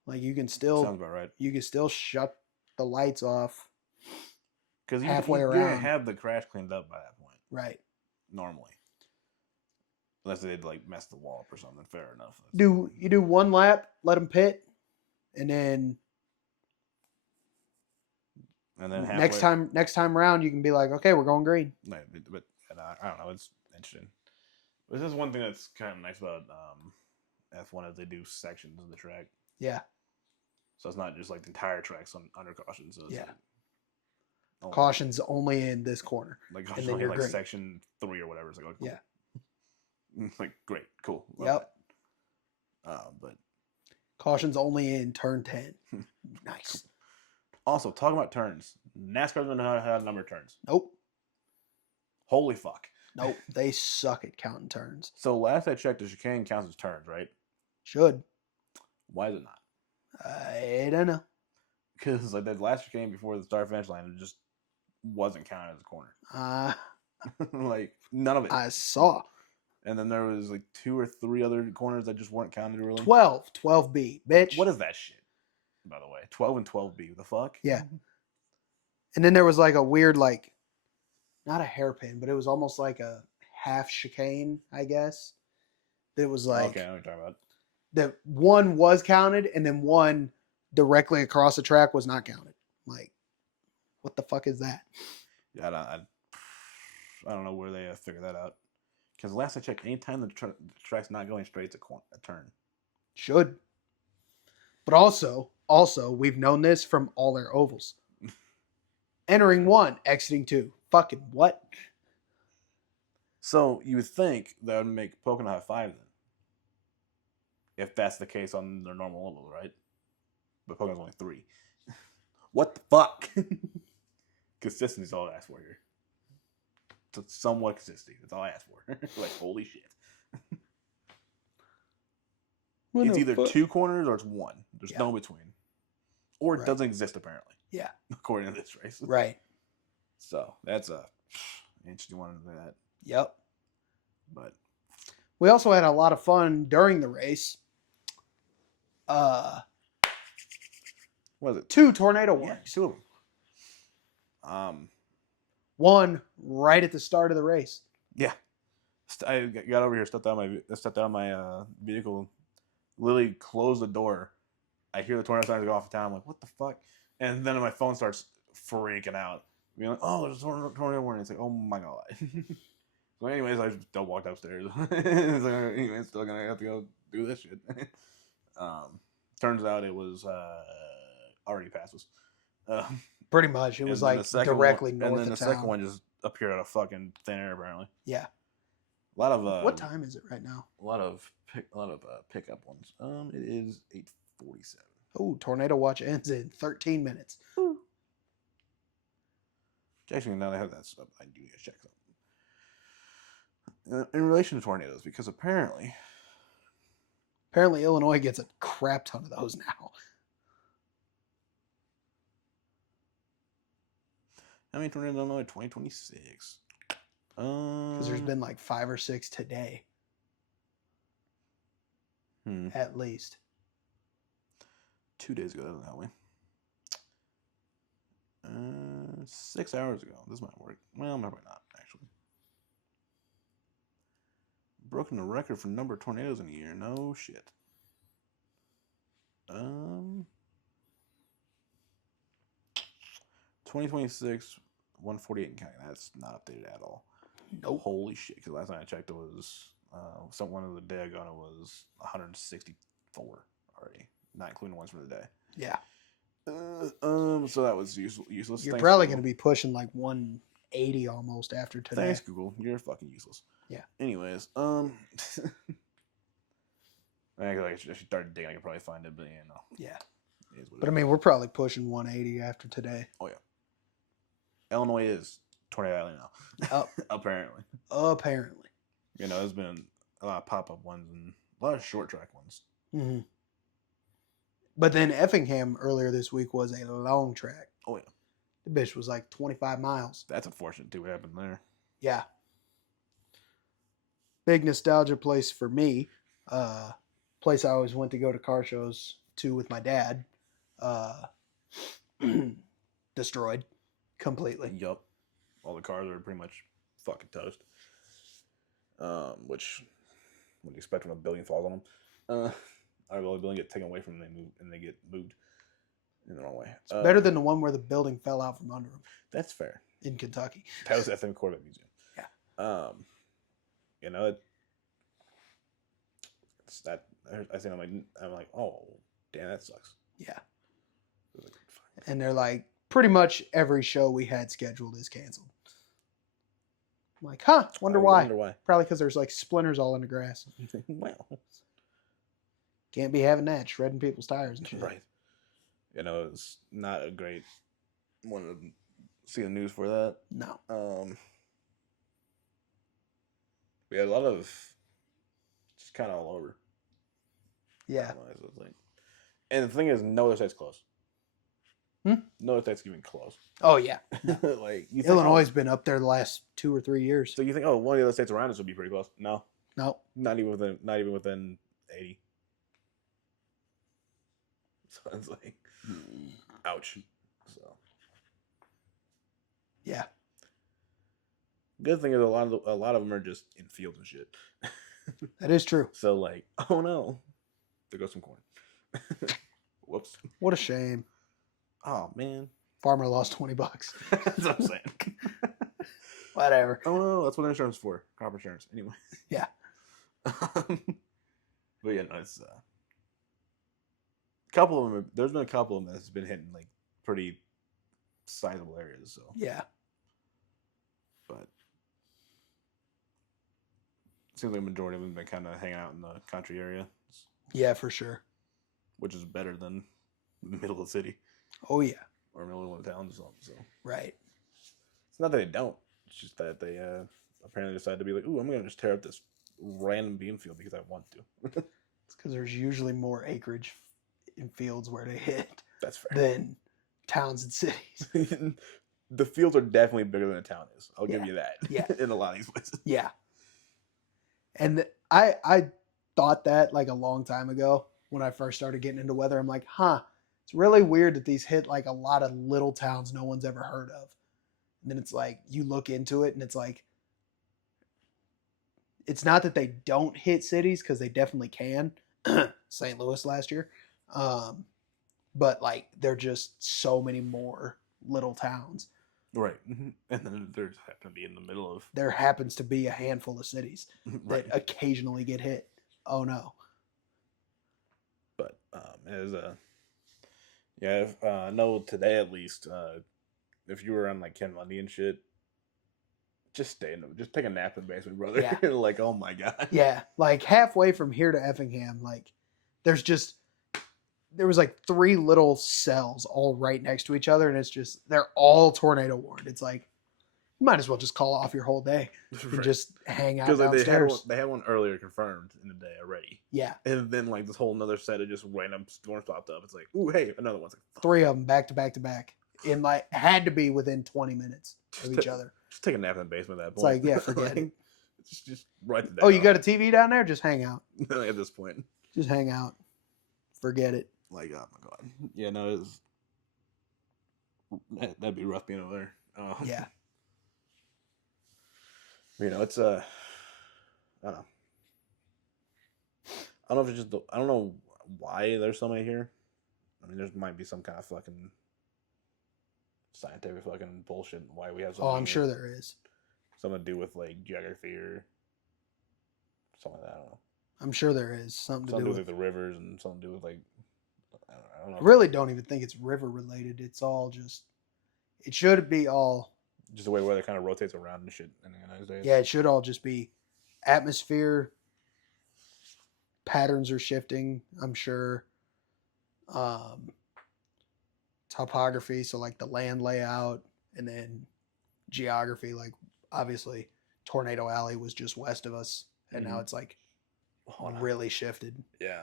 Like you can still Sounds about right. You can still shut the lights off Because halfway you're around. gonna have the crash cleaned up by that point. Right. Normally. Unless they'd like mess the wall up or something. Fair enough. You do 1 lap, let them pit, and then halfway, next time round you can be like, okay, we're going green. but I don't know. It's interesting. This is one thing that's kind of nice about F1 is they do sections of the track. Yeah. So it's not just like the entire track's under caution. So it's Yeah. like, Caution's only in this corner. Like, and then you're like green. section 3 or whatever. It's like, cool. Yeah. Like, great, cool. Yep. But caution's only in turn 10. Nice. Also, talking about turns, NASCAR doesn't know how to number turns. Nope. Holy fuck. Nope. They suck at counting turns. So last I checked, the chicane counts as turns, right? Should. Why is it not? I don't know. Because like that last chicane before the start finish line, it just wasn't counted as a corner. Like none of it. I saw. And then there was like 2 or 3 other corners that just weren't counted really. 12B, bitch. What is that shit? By the way, 12 and 12B. The fuck? Yeah. And then there was like a weird, like, not a hairpin, but it was almost like a half chicane, I guess. It was like, okay, I know what you're talking about. that one was counted, and then one directly across the track was not counted. Like, what the fuck is that? Yeah, I don't know where they figured that out. Because last I checked, anytime the track's not going straight, it's a turn. Should. But also, we've known this from all their ovals. Entering 1, exiting 2. Fucking what? So you would think that would make Pocono have 5 then. If that's the case on their normal oval, right? But Pocono's only 3. What the fuck? Consistency is all I ask for here. Somewhat consistency. That's all I ask for. Like, holy shit. It's either 2 corners or it's 1. There's no between. Or it doesn't exist, apparently. Yeah. According to this race. Right. So, that's a interesting one of that. Yep. But we also had a lot of fun during the race. What was it? 2 tornado warnings. 2 of them. 1 right at the start of the race. Yeah. I got over here, stepped out of my vehicle, literally closed the door. I hear the tornado signs go off the town. I'm like, what the fuck? And then my phone starts freaking out. Being like, oh, there's a tornado warning. It's like, oh my God. So anyways, I just walked upstairs. It's like, anyway, still going to have to go do this shit. Turns out it was already past us. Pretty much. It was like directly north of town. And then the second one just appeared out of fucking thin air, apparently. Yeah. A lot of what time is it right now? A lot of pickup ones. It is 8:47. Oh, tornado watch ends in 13 minutes. Ooh. Actually, now that I have that stuff, I do need to check something in relation to tornadoes, because apparently Illinois gets a crap ton of those now. How many tornadoes in Illinois? 2026. Because there's been like 5 or 6 today. at least. 2 days ago, that was Halloween. 6 hours ago. This might work. Well, maybe not, actually. Broken the record for number of tornadoes in a year. No shit. 2026, 148 and counting. That's not updated at all. Nope. Holy shit. Because last time I checked, it was, one of the day ago, it was 164 already. Not including the ones from the day. Yeah. So that was useless. You're Thanks, probably Google. going to be pushing like 180 almost after today. Thanks, Google. You're fucking useless. Yeah. Anyways, I should start digging. I could probably find it, but Yeah. It is what it But I is. mean, we're probably pushing 180 after today. Oh yeah. Illinois is tornado alley now. Apparently. Apparently. There's been a lot of pop-up ones and a lot of short track ones. Mm-hmm. But then Effingham earlier this week was a long track. Oh yeah. The bitch was like 25 miles. That's unfortunate too. What happened there? Yeah. Big nostalgia place for me. Place I always went to go to car shows to with my dad. Destroyed completely. Yup. All the cars are pretty much fucking toast. Which, what do you expect when a building falls on them? Our building get taken away from them and they get moved in the wrong way. It's better than the one where the building fell out from under them That's fair. in Kentucky. That was at the Corvette Museum. Yeah. It's that. I think I'm like, oh, damn, that sucks. Yeah. It was like, fine. And they're like, pretty much every show we had scheduled is canceled. I'm like, wonder why. Probably because there's like splinters all in the grass. Well, Can't be having that, shredding people's tires and shit. right. It's not a great one to see the news for that. No. We had a lot of just kind of all over. Yeah. So it's like, and the thing is, no other state's close. No other state's even close. Oh, yeah. Like you think, Illinois has been up there the last 2 or 3 years. So you think, one of the other states around us would be pretty close? No, No. not even within 80. So it's like, ouch. So Yeah. good thing is a lot of them are just in fields and shit. That is true. So like, oh no, there goes some corn. Whoops. What a shame. Oh man. Farmer lost $20. That's what I'm saying. Whatever. Oh no, that's what insurance is for. Crop insurance. Anyway. Yeah. But yeah, no, it's couple of them. There's been a couple of them that's been hitting like pretty sizable areas. So Yeah. but it seems like a majority of them have been kind of hanging out in the country area, Yeah, for sure. which is better than the middle of the city Oh, yeah. or middle of one of the towns or something. So Right. it's not that they don't. It's just that they apparently decided to be like, ooh, I'm going to just tear up this random bean field because I want to. It's because there's usually more acreage in fields where they hit That's fair. than towns and cities. The fields are definitely bigger than the town is. I'll give Yeah. you that. Yeah. In a lot of these places. Yeah. And I thought that like a long time ago when I first started getting into weather. I'm like, it's really weird that these hit like a lot of little towns no one's ever heard of. And then it's like you look into it and it's like it's not that they don't hit cities because they definitely can. St. Louis last year. But like they're just so many more little towns. Right. And then there's happen to be in the middle of There happens to be a handful of cities right. that occasionally get hit. Oh no. But as I know today at least, if you were on like Ken Lundy and shit, just just take a nap in the basement, brother. Yeah. Like, oh my god. Yeah, like halfway from here to Effingham, like there was like 3 little cells all right next to each other, and it's just they're all tornado warned. It's like you might as well just call off your whole day and Right. just hang out Because like, downstairs. they had one earlier confirmed in the day already, Yeah, and then like this whole another set of just random storms popped up. It's like, ooh, hey, another one's like, fuck. 3 of them back to back to back, and like had to be within 20 minutes of each other. Just take a nap in the basement at that It's point. like, yeah, forget it. Just write the day. Oh, you got a TV down there? Just hang out. at this point. Just hang out. Forget it. Like, oh my god. Yeah, no, that'd be rough being over there. Yeah. You know, it's I don't know. I don't know if it's just I don't know why there's so many here. I mean, there might be some kind of fucking scientific fucking bullshit why we have so Oh, many I'm here. sure there is. Something to do with like geography or something like that. I don't know. I'm sure there is something to do with like the rivers and something to do with like I don't know. I really don't even think it's river related. It's all just. It should be all. Just the way weather kind of rotates around and shit in the United States. Yeah, it should all just be atmosphere. Patterns are shifting, I'm sure. Topography, so like the land layout, and then geography, like obviously Tornado Alley was just west of us, and now it's like really shifted. Yeah.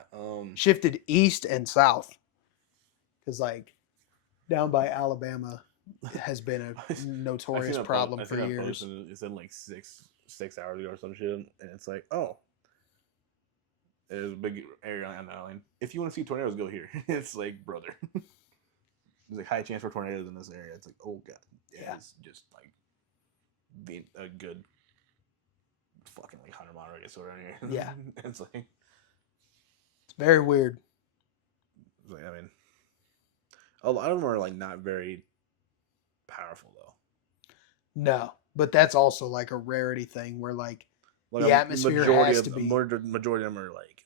Shifted east and south. Because like down by Alabama has been a notorious problem for years. It said like 6 hours ago or some shit, and it's like, oh, there's a big area on the island. If you want to see tornadoes, go here. It's like, brother, there's like high chance for tornadoes in this area. It's like, oh god, yeah. It's just like being a good fucking like 100-mile radius around here. Yeah, it's like it's very weird. Like, I mean, a lot of them are like not very powerful though. No, but that's also like a rarity thing where like the atmosphere has to be. Majority of them are like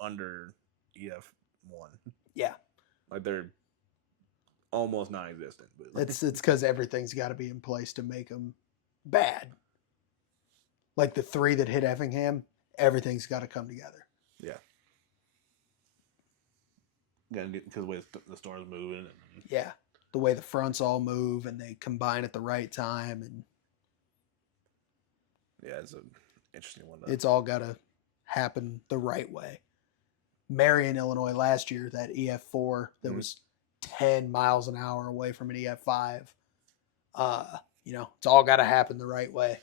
under EF1. Yeah, like they're almost non-existent. But like, it's because everything's got to be in place to make them bad. Like the 3 that hit Effingham, everything's got to come together. Yeah. Yeah, because the way the storm's moving. Yeah, the way the fronts all move and they combine at the right time, and yeah, it's an interesting one. It's all got to happen the right way. Marion, Illinois, last year, that EF4 that was 10 miles an hour away from an EF5. It's all got to happen the right way.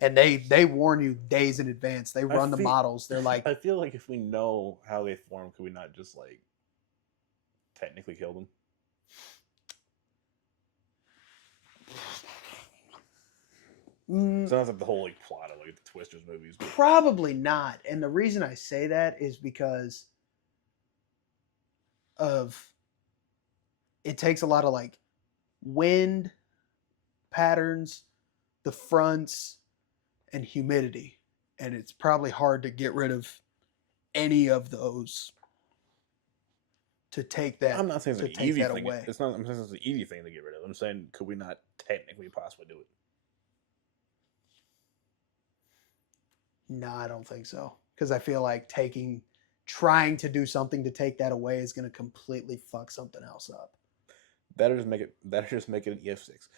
And they warn you days in advance. They run the models. They're like, I feel like if we know how they form, could we not just like technically kill them? Sounds like the whole like plot of like the Twisters movies. But... Probably not. And the reason I say that is because it takes a lot of like wind patterns, the fronts, and humidity, and it's probably hard to get rid of any of those to take that. I'm not saying it's an easy thing. Away. I'm saying it's an easy thing to get rid of. I'm saying, could we not technically possibly do it? No, I don't think so. Because I feel like trying to do something to take that away is going to completely fuck something else up. Better just make it an EF6.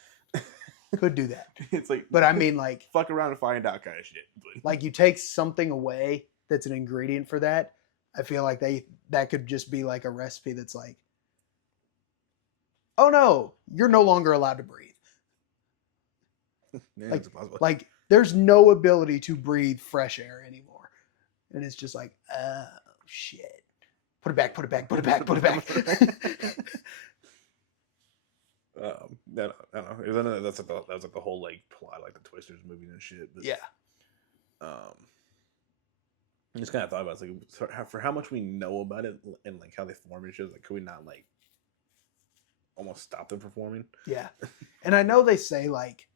Could do that. It's like, but I mean, like, fuck around and find out kind of shit. But. Like, you take something away that's an ingredient for that. I feel like that could just be like a recipe that's like, oh no, you're no longer allowed to breathe. Yeah, like there's no ability to breathe fresh air anymore, and it's just like, oh shit, put it back. I don't know. That's like the whole like plot, like the Twisters movie and shit. But, yeah. I just kind of thought about it, like for how much we know about it and like how they form and shit. Like, could we not like almost stop them from forming? Yeah, and I know they say like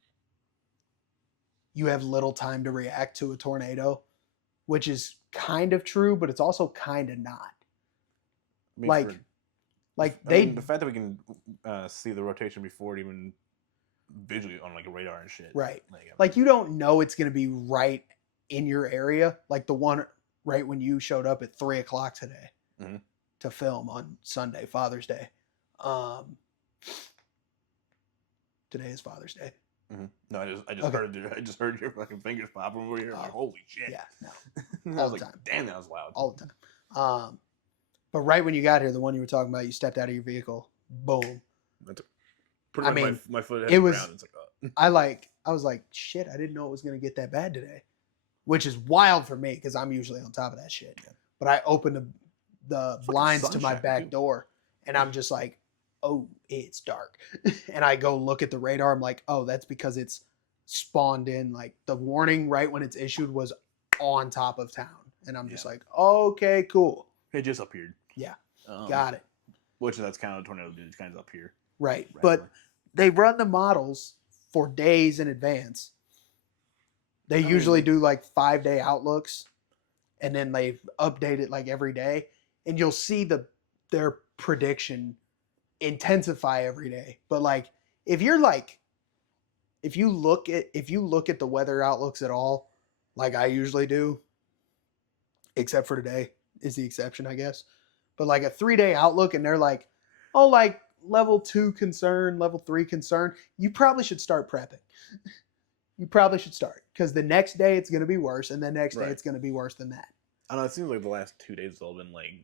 you have little time to react to a tornado, which is kind of true, but it's also kind of not. I mean, the fact that we can see the rotation before it even visually on like a radar and shit. Right. Like you don't know it's going to be right in your area. Like the one right when you showed up at 3:00 today to film on Sunday, Father's Day. Today is Father's Day. Mm-hmm. No, I just heard your fucking fingers pop over here. I'm like, holy shit. Yeah, no. All the time. Damn, that was loud. All the time. But right when you got here, the one you were talking about, you stepped out of your vehicle. Boom. My foot hit the ground. It's like, I was like, shit, I didn't know it was going to get that bad today. Which is wild for me because I'm usually on top of that shit. Yeah. but I open the blinds to my sunshine, back too. door, and I'm just like, oh, it's dark. And I go look at the radar. I'm like, oh, that's because it's spawned in. Like the warning right when it's issued was on top of town. And I'm just like, okay, cool. It just appeared. Yeah, got it. Which that's kind of a tornado, dude. It's kind of up here. Right. But they run the models for days in advance. They usually do like 5-day outlooks, and then they update it like every day. And you'll see their prediction intensify every day. But like if you look at the weather outlooks at all, like I usually do, except for today is the exception, I guess. But like a 3-day outlook, and they're like, oh, like level 2 concern, level 3 concern, you probably should start prepping. You probably should start, because the next day it's going to be worse, and the next day it's going to be worse than that. I know, it seems like the last 2 days have all been like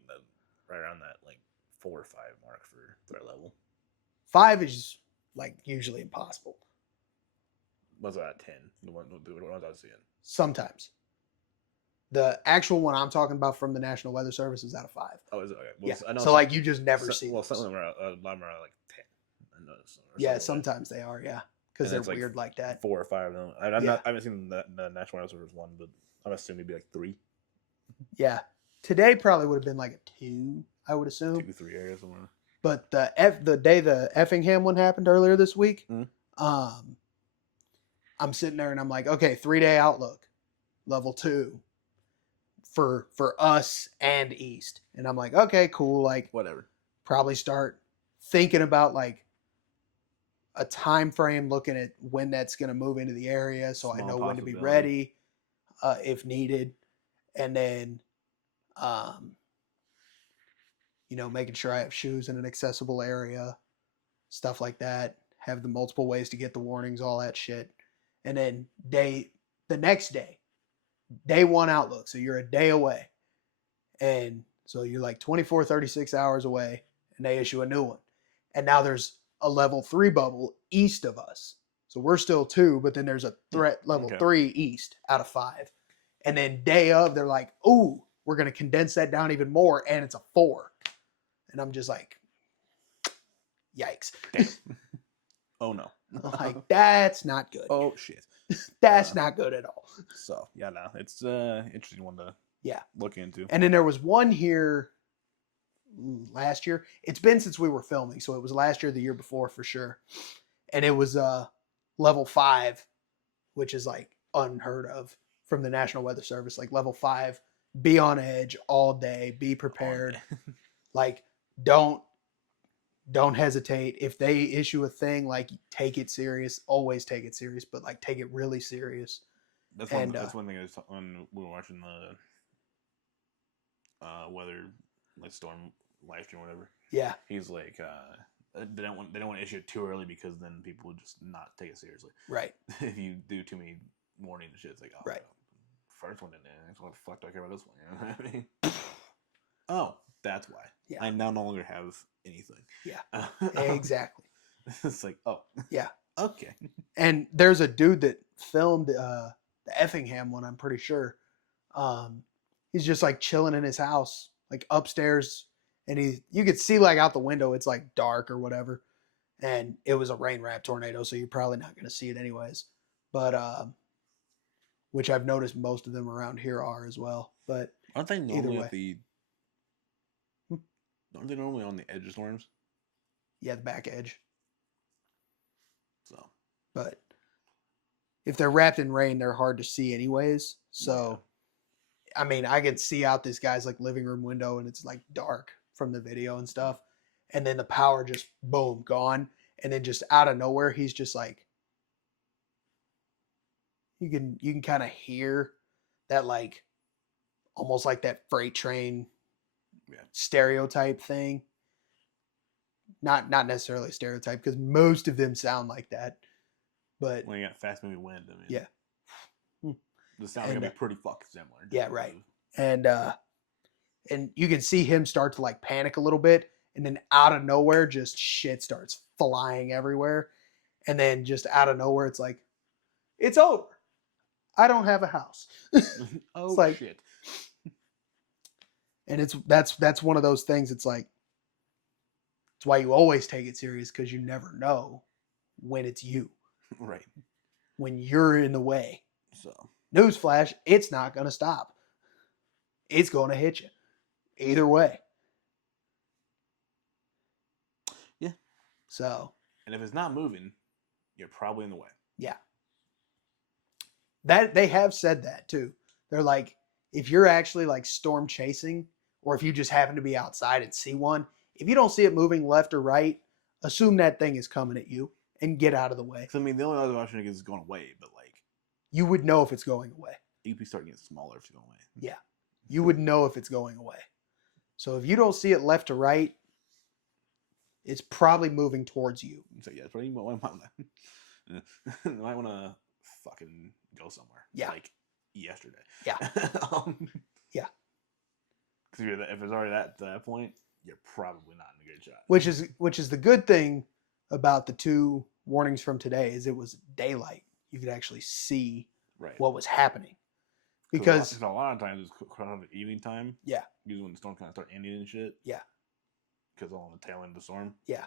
right around that like 4 or 5 mark for threat level. 5 is like usually impossible. What's that, 10? The one I was seeing. Sometimes. The actual one I'm talking about from the National Weather Service is out of 5. Oh, is it? Okay. Well, Yeah. I know so like you just never see. Well, those. some of them are a lot of them are like 10. I know. Yeah, sometimes they are. Yeah, because they're like weird like that. 4 or 5 of them. I haven't seen the National Weather Service one, but I'm assuming it'd be like 3. Yeah, today probably would have been like a 2. I would assume 2, 3 areas somewhere. But the day the Effingham one happened earlier this week, I'm sitting there and I'm like, okay, 3-day outlook, level 2 for us and East. And I'm like, okay, cool. Like Whatever. Probably start thinking about like a time frame, looking at when that's going to move into the area, so I know when to be ready if needed. And then making sure I have shoes in an accessible area, stuff like that, have the multiple ways to get the warnings, all that shit. And then the next day, day 1 outlook. So you're a day away. And so you're like 24, 36 hours away, and they issue a new one. And now there's a level 3 bubble east of us. So we're still 2, but then there's a threat level 3 east out of 5. And then day of, they're like, ooh, we're going to condense that down even more, and it's a 4. And I'm just like, yikes. Oh, no. Like, that's not good. Oh, shit. That's not good at all. So, yeah, no, it's interesting one to look into. And then there was one here last year. It's been since we were filming, so it was last year, the year before for sure. And it was level 5, which is like unheard of from the National Weather Service. Like level 5, be on edge all day, be prepared. Like don't hesitate. If they issue a thing, like take it serious. Always take it serious, but like take it really serious. That's one thing I was when we were watching the weather, like storm live stream or whatever. Yeah. He's like they don't want to issue it too early, because then people would just not take it seriously. Right. If you do too many warning and shit, it's like, oh, right. First one didn't. So what the fuck do I care about this one? You know what I mean? Oh, that's why. Yeah. I now no longer have anything. Yeah. Exactly. It's like, oh. Yeah. Okay. And there's a dude that filmed the Effingham one, I'm pretty sure. He's just like chilling in his house, like upstairs, and you could see like out the window, it's like dark or whatever. And it was a rain wrap tornado, so you're probably not going to see it anyways. But which I've noticed most of them around here are as well. But aren't they normally aren't they normally on the edge of storms? Yeah, the back edge. So, but if they're wrapped in rain, they're hard to see anyways. So, I mean, I can see out this guy's like living room window, and it's like dark from the video and stuff. And then the power just boom, gone. And then just out of nowhere, he's just like, you can kind of hear that, like almost like that freight train stereotype thing. Not necessarily a stereotype, because most of them sound like that. But when you got fast moving wind, I mean, yeah, the sound gonna be pretty fucking similar. Yeah, right. And you can see him start to like panic a little bit, and then out of nowhere, just shit starts flying everywhere, and then just out of nowhere, it's like, it's over. I don't have a house. Oh, it's like, shit. And that's one of those things. It's like, it's why you always take it serious, because you never know when it's you, Right. when you're in the way. So Newsflash, it's not going to stop. It's going to hit you either way. Yeah. So. And if it's not moving, you're probably in the way. Yeah. That they have said that too. They're like, if you're actually like storm chasing, or if you just happen to be outside and see one, if you don't see it moving left or right, assume that thing is coming at you and get out of the way. I mean, the only other option is going away, but like, you would know if it's going away. you'd be starting to get smaller if it's going away. Yeah. You would know if it's going away. So if you don't see it left to right, it's probably moving towards you. So yeah, probably might want to fucking go somewhere. Yeah. Like yesterday. Yeah. Yeah. Because if it's already at that point, you're probably not in a good shot. Which is the good thing about the 2 warnings from today, is it was daylight. You could actually see what was happening. Because a lot of times it's kind of evening time. Yeah. Usually when the storm kind of start ending and shit. Yeah. Because all on the tail end of the storm. Yeah.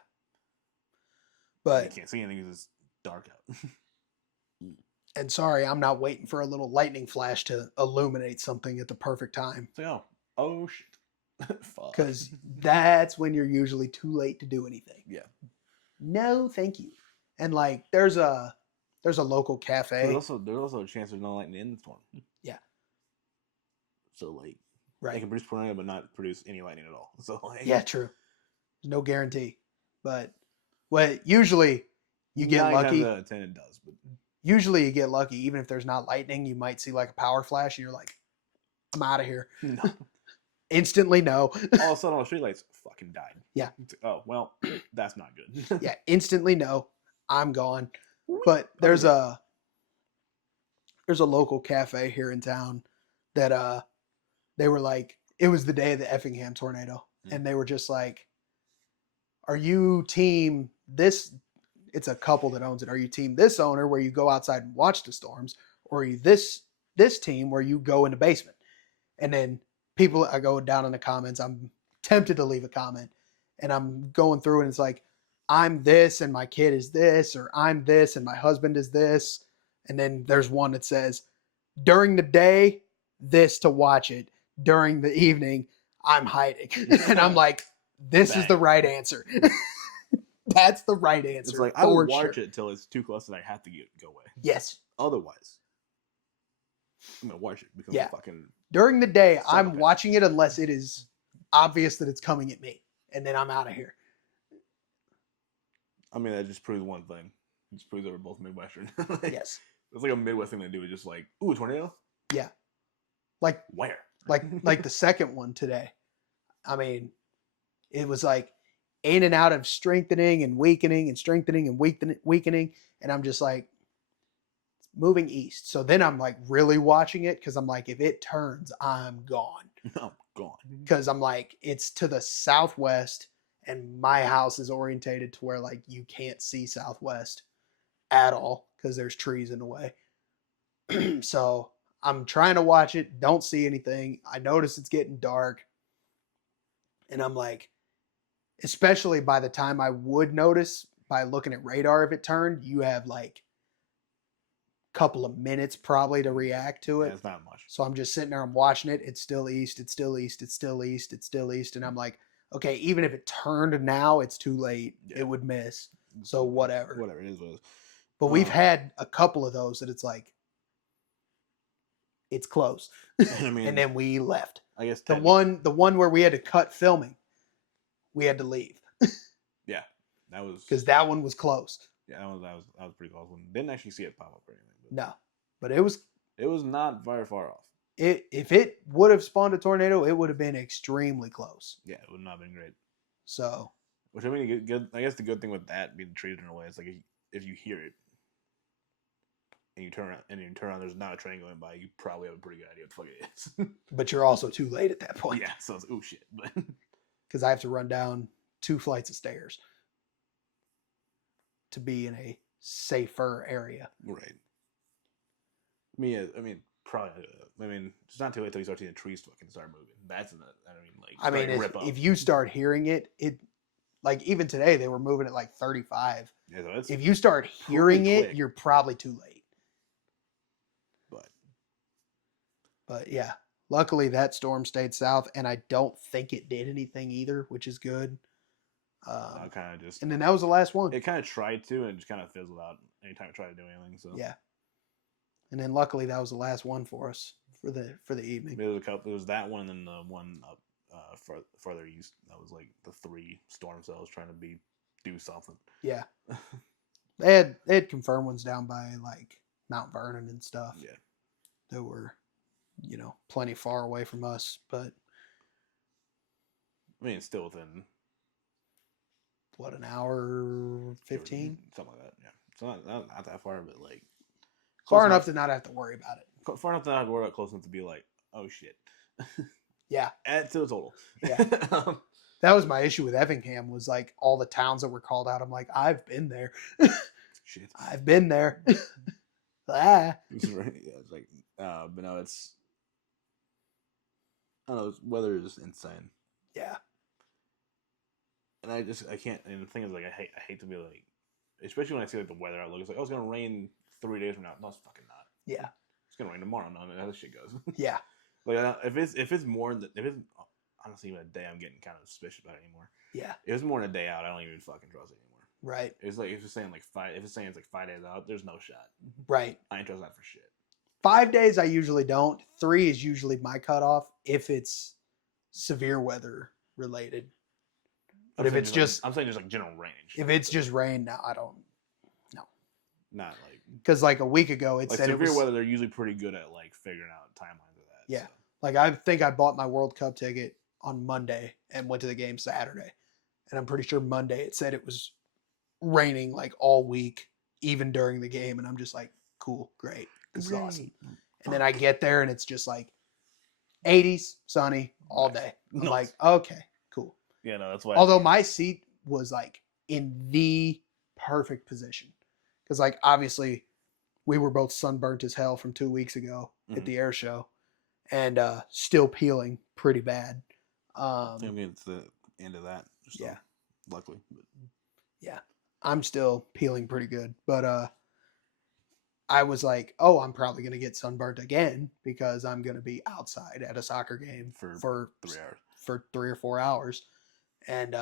But you can't see anything because it's dark out. And sorry, I'm not waiting for a little lightning flash to illuminate something at the perfect time. So, oh shit. Fuck. Because that's when you're usually too late to do anything. Yeah. No, thank you. And like, there's a local cafe. There's also a chance there's no lightning in the storm. Yeah. So like, right, they can produce tornado but not produce any lightning at all. So like, yeah, true. No guarantee. But usually you get lucky. 10 it does, but usually you get lucky. Even if there's not lightning, you might see like a power flash, and you're like, I'm out of here. No. Instantly, no. All of a sudden, all the streetlights fucking died. Yeah. Oh well, that's not good. Yeah, instantly, no. I'm gone. But there's a local cafe here in town that they were like, it was the day of the Effingham tornado, and they were just like, are you team this? It's a couple that owns it. Are you team this owner where you go outside and watch the storms, or are you this team where you go in the basement? And then people, I go down in the comments, I'm tempted to leave a comment, and I'm going through and it's like, I'm this and my kid is this, or I'm this and my husband is this. And then there's one that says, during the day, this to watch it. During the evening, I'm hiding. And I'm like, this is the right answer. That's the right answer. It's like, I will watch it till it's too close and I have to go away. Yes. Otherwise, I'm going to watch it because fucking... During the day, I'm watching it unless it is obvious that it's coming at me. And then I'm out of here. I mean, that just proves one thing. It just proves that we're both Midwestern. Yes. It's like a Midwest thing to do. It's just like, ooh, tornado? Yeah. Like, where? like the second one today. I mean, it was like in and out of strengthening and weakening and strengthening and weakening. And I'm just like, it's moving east. So then I'm like really watching it, because I'm like, if it turns, I'm gone. I'm gone. Because I'm like, it's to the southwest, and my house is orientated to where like you can't see southwest at all because there's trees in the way. So I'm trying to watch it, don't see anything. I notice it's getting dark, and I'm like, especially by the time I would notice by looking at radar if it turned, you have like a couple of minutes probably to react to it. Yeah, it's not much. So I'm just sitting there, I'm watching it. It's still east, it's still east, it's still east, it's still east. And I'm like, okay, even if it turned now, it's too late. Yeah. It would miss. So whatever. Whatever, it is what it is. But we've had a couple of those that it's like, it's close. I mean, and then we left. I guess the one where we had to cut filming, we had to leave. Yeah, that was because that one was close. Yeah, that was pretty close. Didn't actually see it pop up or anything. No, but it was not very far off. If it would have spawned a tornado, it would have been extremely close. Yeah, it would not have been great. So, which I mean, good. I guess the good thing with that being treated in a way is like if you hear it and you turn around, there's not a train going by, you probably have a pretty good idea what the fuck it is. But you're also too late at that point. Yeah, so it's oh shit. But because I have to run down 2 flights of stairs to be in a safer area. Right. I mean, probably. I mean, it's not too late till you start seeing the trees fucking start moving. That's like. I mean, if you start hearing it, like even today they were moving at like 35. Yeah, so it's If you start hearing it, quick. you're probably too late. But yeah, luckily that storm stayed south, and I don't think it did anything either, which is good. kind of just. And then that was the last one. It kind of tried to, and it just kind of fizzled out anytime it tried to do anything. So yeah. And then luckily that was the last one for us for the evening. There was a couple. There was that one, and then the one up further east. That was like the 3 storm cells trying to do something. Yeah. They had confirmed ones down by like Mount Vernon and stuff. Yeah. That were, plenty far away from us, but I mean, it's still within what, an hour 15? Something like that. Yeah. It's not that far, but like far enough to not have to worry about it. Far enough to not have to worry about, close enough to be like, oh shit. Yeah. Add to the total. Yeah. That was my issue with Effingham, was like all the towns that were called out. I'm like, I've been there. Shit. I've been there. It's like, but no, it's, I don't know, weather is insane. Yeah. And I can't, and the thing is, like, I hate to be like, especially when I see like the weather outlook, it's like, oh, it's gonna rain 3 days from now. No, it's fucking not. Yeah. It's gonna rain tomorrow. No, how this shit goes. Yeah. Like, if it's more than, if it's honestly even a day, I'm getting kind of suspicious about it anymore. Yeah. If it's more than a day out, I don't even fucking trust it anymore. Right. It's like, if it's saying like 5, if it's saying it's like 5 days out, there's no shot. Right. I ain't trust that for shit. 5 days I usually don't. 3 is usually my cutoff if it's severe weather related. But if it's just, I'm saying just like general range. If it's just rain, now I don't. No. Not like, because like a week ago it like said severe it was weather. They're usually pretty good at like figuring out timelines of that. Yeah. So. Like I think I bought my World Cup ticket on Monday and went to the game Saturday, and I'm pretty sure Monday it said it was raining like all week, even during the game, and I'm just like, cool, great, this is awesome. And then I get there and it's just like 80s, sunny all day. I'm like, okay, cool. Yeah, no, that's why. Although my seat was like in the perfect position, because like obviously we were both sunburnt as hell from 2 weeks ago at the air show, and still peeling pretty bad. I mean, it's the end of that. So, yeah. Luckily. But. Yeah. I'm still peeling pretty good. But I was like, oh, I'm probably going to get sunburnt again because I'm going to be outside at a soccer game for 3 hours. For 3 or 4 hours. And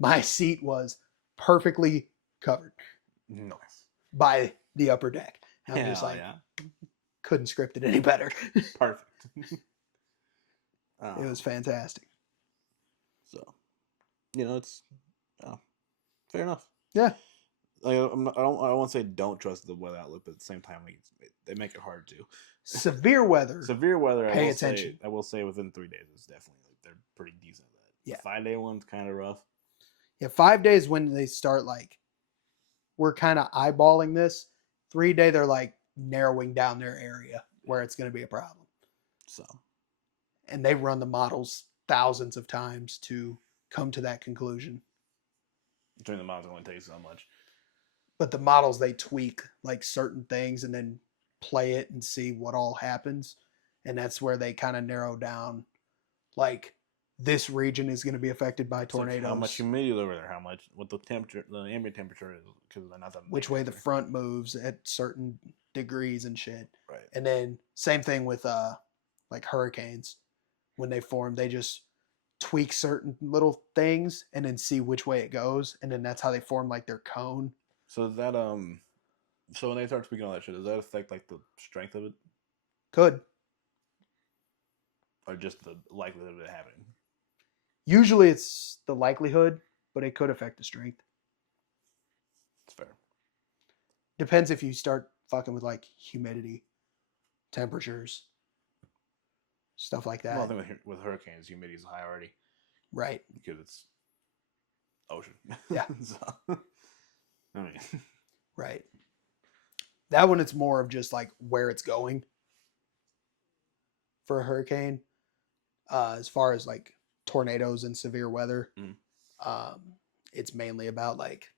my seat was perfectly covered. Nice. By the upper deck. And I'm just like, couldn't script it any better. Perfect. It was fantastic. So, it's fair enough. Yeah. Like, I don't want to say don't trust the weather outlook, but at the same time, like, they make it hard to. Severe weather. Severe weather. Pay attention. I will say within 3 days, it's definitely they're pretty decent at that. Yeah. The 5-day one's kind of rough. Yeah, 5 days when they start like, we're kind of eyeballing this. 3 day, they're like narrowing down their area where it's going to be a problem. So, and they've run the models thousands of times to come to that conclusion. Doing the models only takes so much. But the models, they tweak like certain things and then play it and see what all happens. And that's where they kind of narrow down, like, this region is going to be affected by tornadoes. Like how much humidity over there? How much? What the temperature, the ambient temperature is? Because they're not that. Which way the front moves at certain degrees and shit. Right. And then same thing with like hurricanes. When they form, they just tweak certain little things and then see which way it goes, and then that's how they form like their cone. So that so when they start tweaking all that shit, does that affect like the strength of it? Could. Or just the likelihood of it happening? Usually it's the likelihood, but it could affect the strength. It's fair. Depends if you start fucking with like humidity, temperatures, stuff like that. Well, I think with hurricanes, humidity is high already. Right. Because it's ocean. Yeah. So, I mean. Right. That one, it's more of just like where it's going for a hurricane. As far as like tornadoes and severe weather, it's mainly about like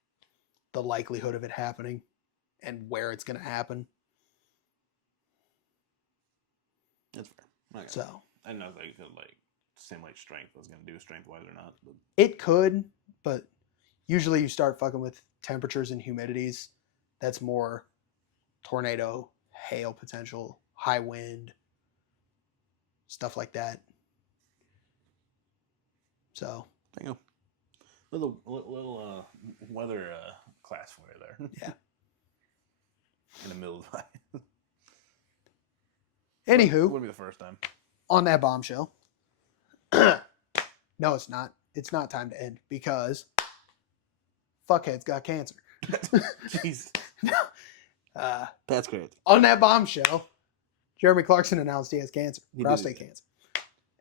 the likelihood of it happening and where it's going to happen. That's fair. Okay. So I didn't know if they could like simulate strength. I was gonna do strength wise or not. But... It could, but usually you start fucking with temperatures and humidities. That's more tornado, hail potential, high wind, stuff like that. So there you go. Little weather class for you there. Yeah. In the middle of the fight. Anywho, wouldn't be the first time. On that bombshell. No, it's not. It's not time to end because fuckhead's got cancer. Jeez. That's great. On that bombshell, Jeremy Clarkson announced he has cancer, prostate cancer.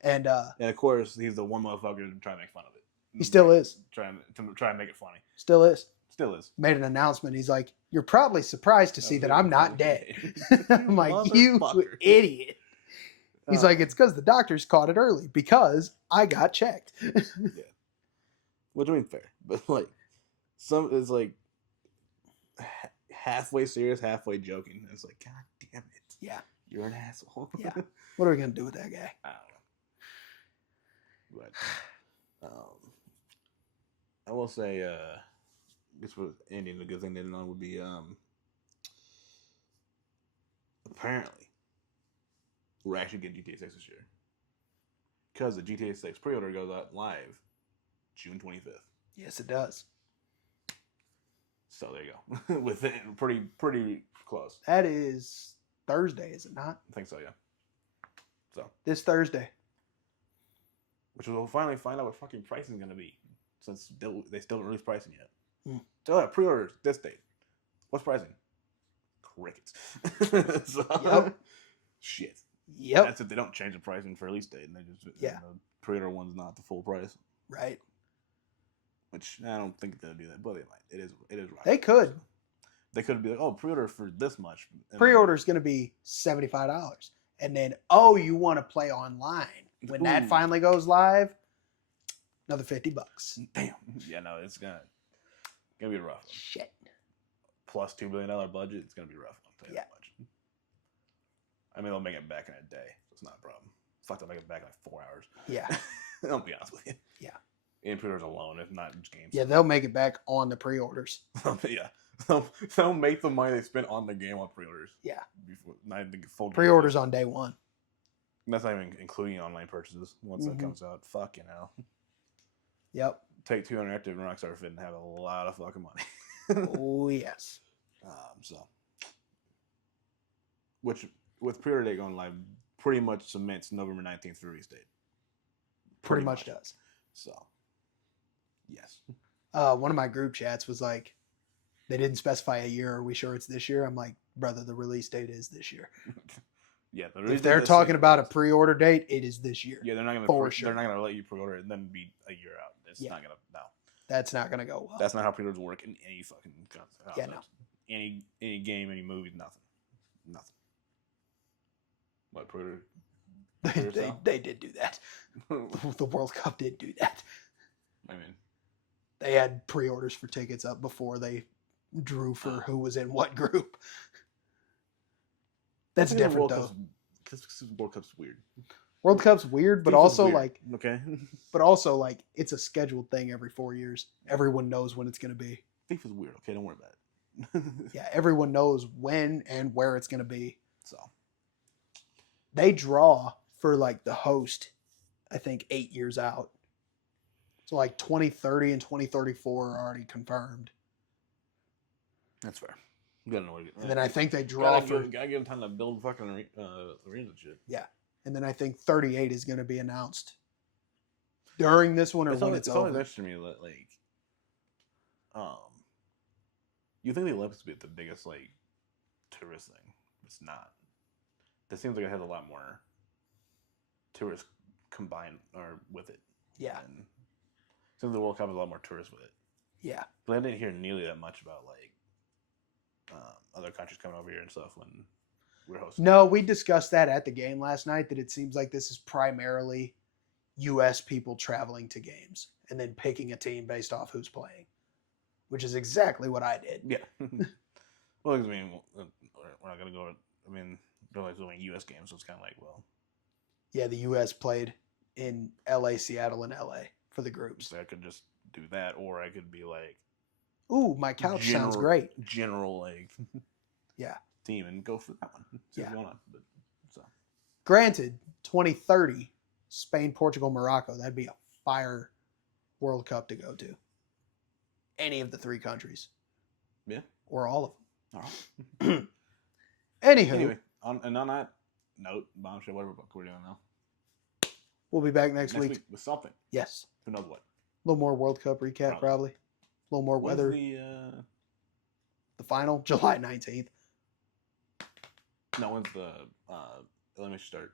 And of course, he's the one motherfucker to try to make fun of it. He still is. Trying to make it funny. Still is. Still is. Made an announcement. He's like, "You're probably surprised to see that I'm not dead." I'm like, "You idiot." He's like, "It's because the doctors caught it early because I got checked." Yeah. Which I mean, fair, but like, some is like halfway serious, halfway joking. It's like, God damn it! Yeah, you're an asshole. Yeah. What are we gonna do with that guy? I don't know. But I will say, I guess for ending, a good thing to end on would be apparently we're actually getting GTA 6 this year because the GTA 6 pre-order goes out live June 25th. Yes, it does. So there you go. Within pretty close. That is Thursday, is it not? I think so, yeah. So this Thursday. Which we'll finally find out what fucking pricing is going to be, since they still haven't released pricing yet. Still have pre-orders this date. What's pricing? Crickets. So, yep. Shit. Yep. That's if they don't change the pricing for release date, and they just the pre-order one's not the full price. Right. Which I don't think they'll do that, but they might. It is right. They could. So they could be like, oh, pre-order for this much. Pre-order is going to be $75, and then you want to play online when that finally goes live. Another $50. Damn. Yeah, no, it's gonna be a rough one. Shit. Plus $2 billion budget, it's gonna be rough. I'll tell you that much. I mean, they'll make it back in a day. So it's not a problem. Fuck, they'll make it back in like 4 hours. Yeah. I'll be honest with you. Yeah. In pre-orders alone, if not just games. Yeah, they'll make it back on the pre-orders. Yeah. They'll make the money they spent on the game on pre-orders. Yeah. Before, not even full pre-orders on day one. And that's not even including online purchases once that comes out. Fuck, you know. Yep. Take 200 Interactive and Rockstar Fit and have a lot of fucking money. Oh, yes. So, which with pre-order date going live, pretty much cements November 19th for release date. Pretty much does. So, yes. One of my group chats was like, they didn't specify a year. Are we sure it's this year? I'm like, brother, the release date is this year. Yeah. If they're talking about a pre-order date, it is this year. Yeah, they're not gonna They're not gonna let you pre-order it and then be a year out. It's not gonna. No. That's not gonna go well. That's not how pre-orders work in any fucking concept. Yeah, no. Any game, any movie, nothing. What pre-order? They did do that. The World Cup did do that. I mean, they had pre-orders for tickets up before they drew for who was in what group. That's different though. Because World Cup's weird. World Cup's weird, but also weird. like okay. But also like it's a scheduled thing every 4 years. Everyone knows when it's going to be. FIFA's weird. Okay, don't worry about it. Yeah, everyone knows when and where it's going to be. So they draw for like the host, I think 8 years out. So like 2030 and 2034 are already confirmed. That's fair. You gotta know what and then I think they draw gotta give them time to build fucking arenas and shit. Yeah. And then I think 38 is going to be announced during this one or when it's over. It's always interesting to me that, like, you think the Olympics would be the biggest, like, tourist thing. It's not. It seems like it has a lot more tourists combined or with it. Yeah. And it seems like the World Cup has a lot more tourists with it. Yeah. But I didn't hear nearly that much about, like, other countries coming over here and stuff when we're hosting. No, we discussed that at the game last night, that it seems like this is primarily U.S. people traveling to games and then picking a team based off who's playing, which is exactly what I did. Yeah. Well, I mean, we're not going to go. I mean, they're always doing U.S. games, so it's kind of like, well, Yeah, the U.S. played in L.A., Seattle, and L.A. for the groups. So I could just do that, or I could be like, Ooh, my couch sounds great. General like, yeah, team and go for that one. See yeah. what's going on. But, so. Granted, 2030, Spain, Portugal, Morocco. That'd be a fire World Cup to go to. Any of the three countries. Yeah. Or all of them. All right. Anyway, on that note, bombshell, whatever book we're doing now. We'll be back next week with something. Yes. Who knows what? A little more World Cup recap, probably. A little more weather. The final? July 19th. No, when's the elimination start?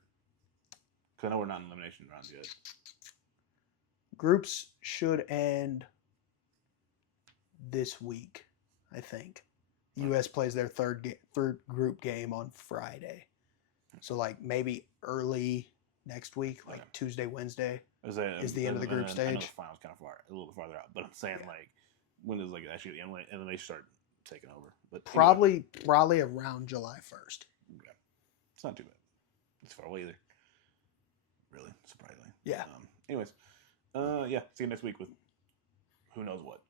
Because I know we're not in elimination rounds yet. Groups should end this week, I think. The U.S. plays their third group game on Friday. So, like, maybe early next week, like Tuesday, Wednesday, is the end of the group stage. I know the final's kind of a little farther out, but I'm saying, like, when does, like, actually the elimination start taking over? But probably around July 1st. Okay. It's not too bad. It's far away either. Really, surprisingly. Yeah. Anyways, see you next week with who knows what.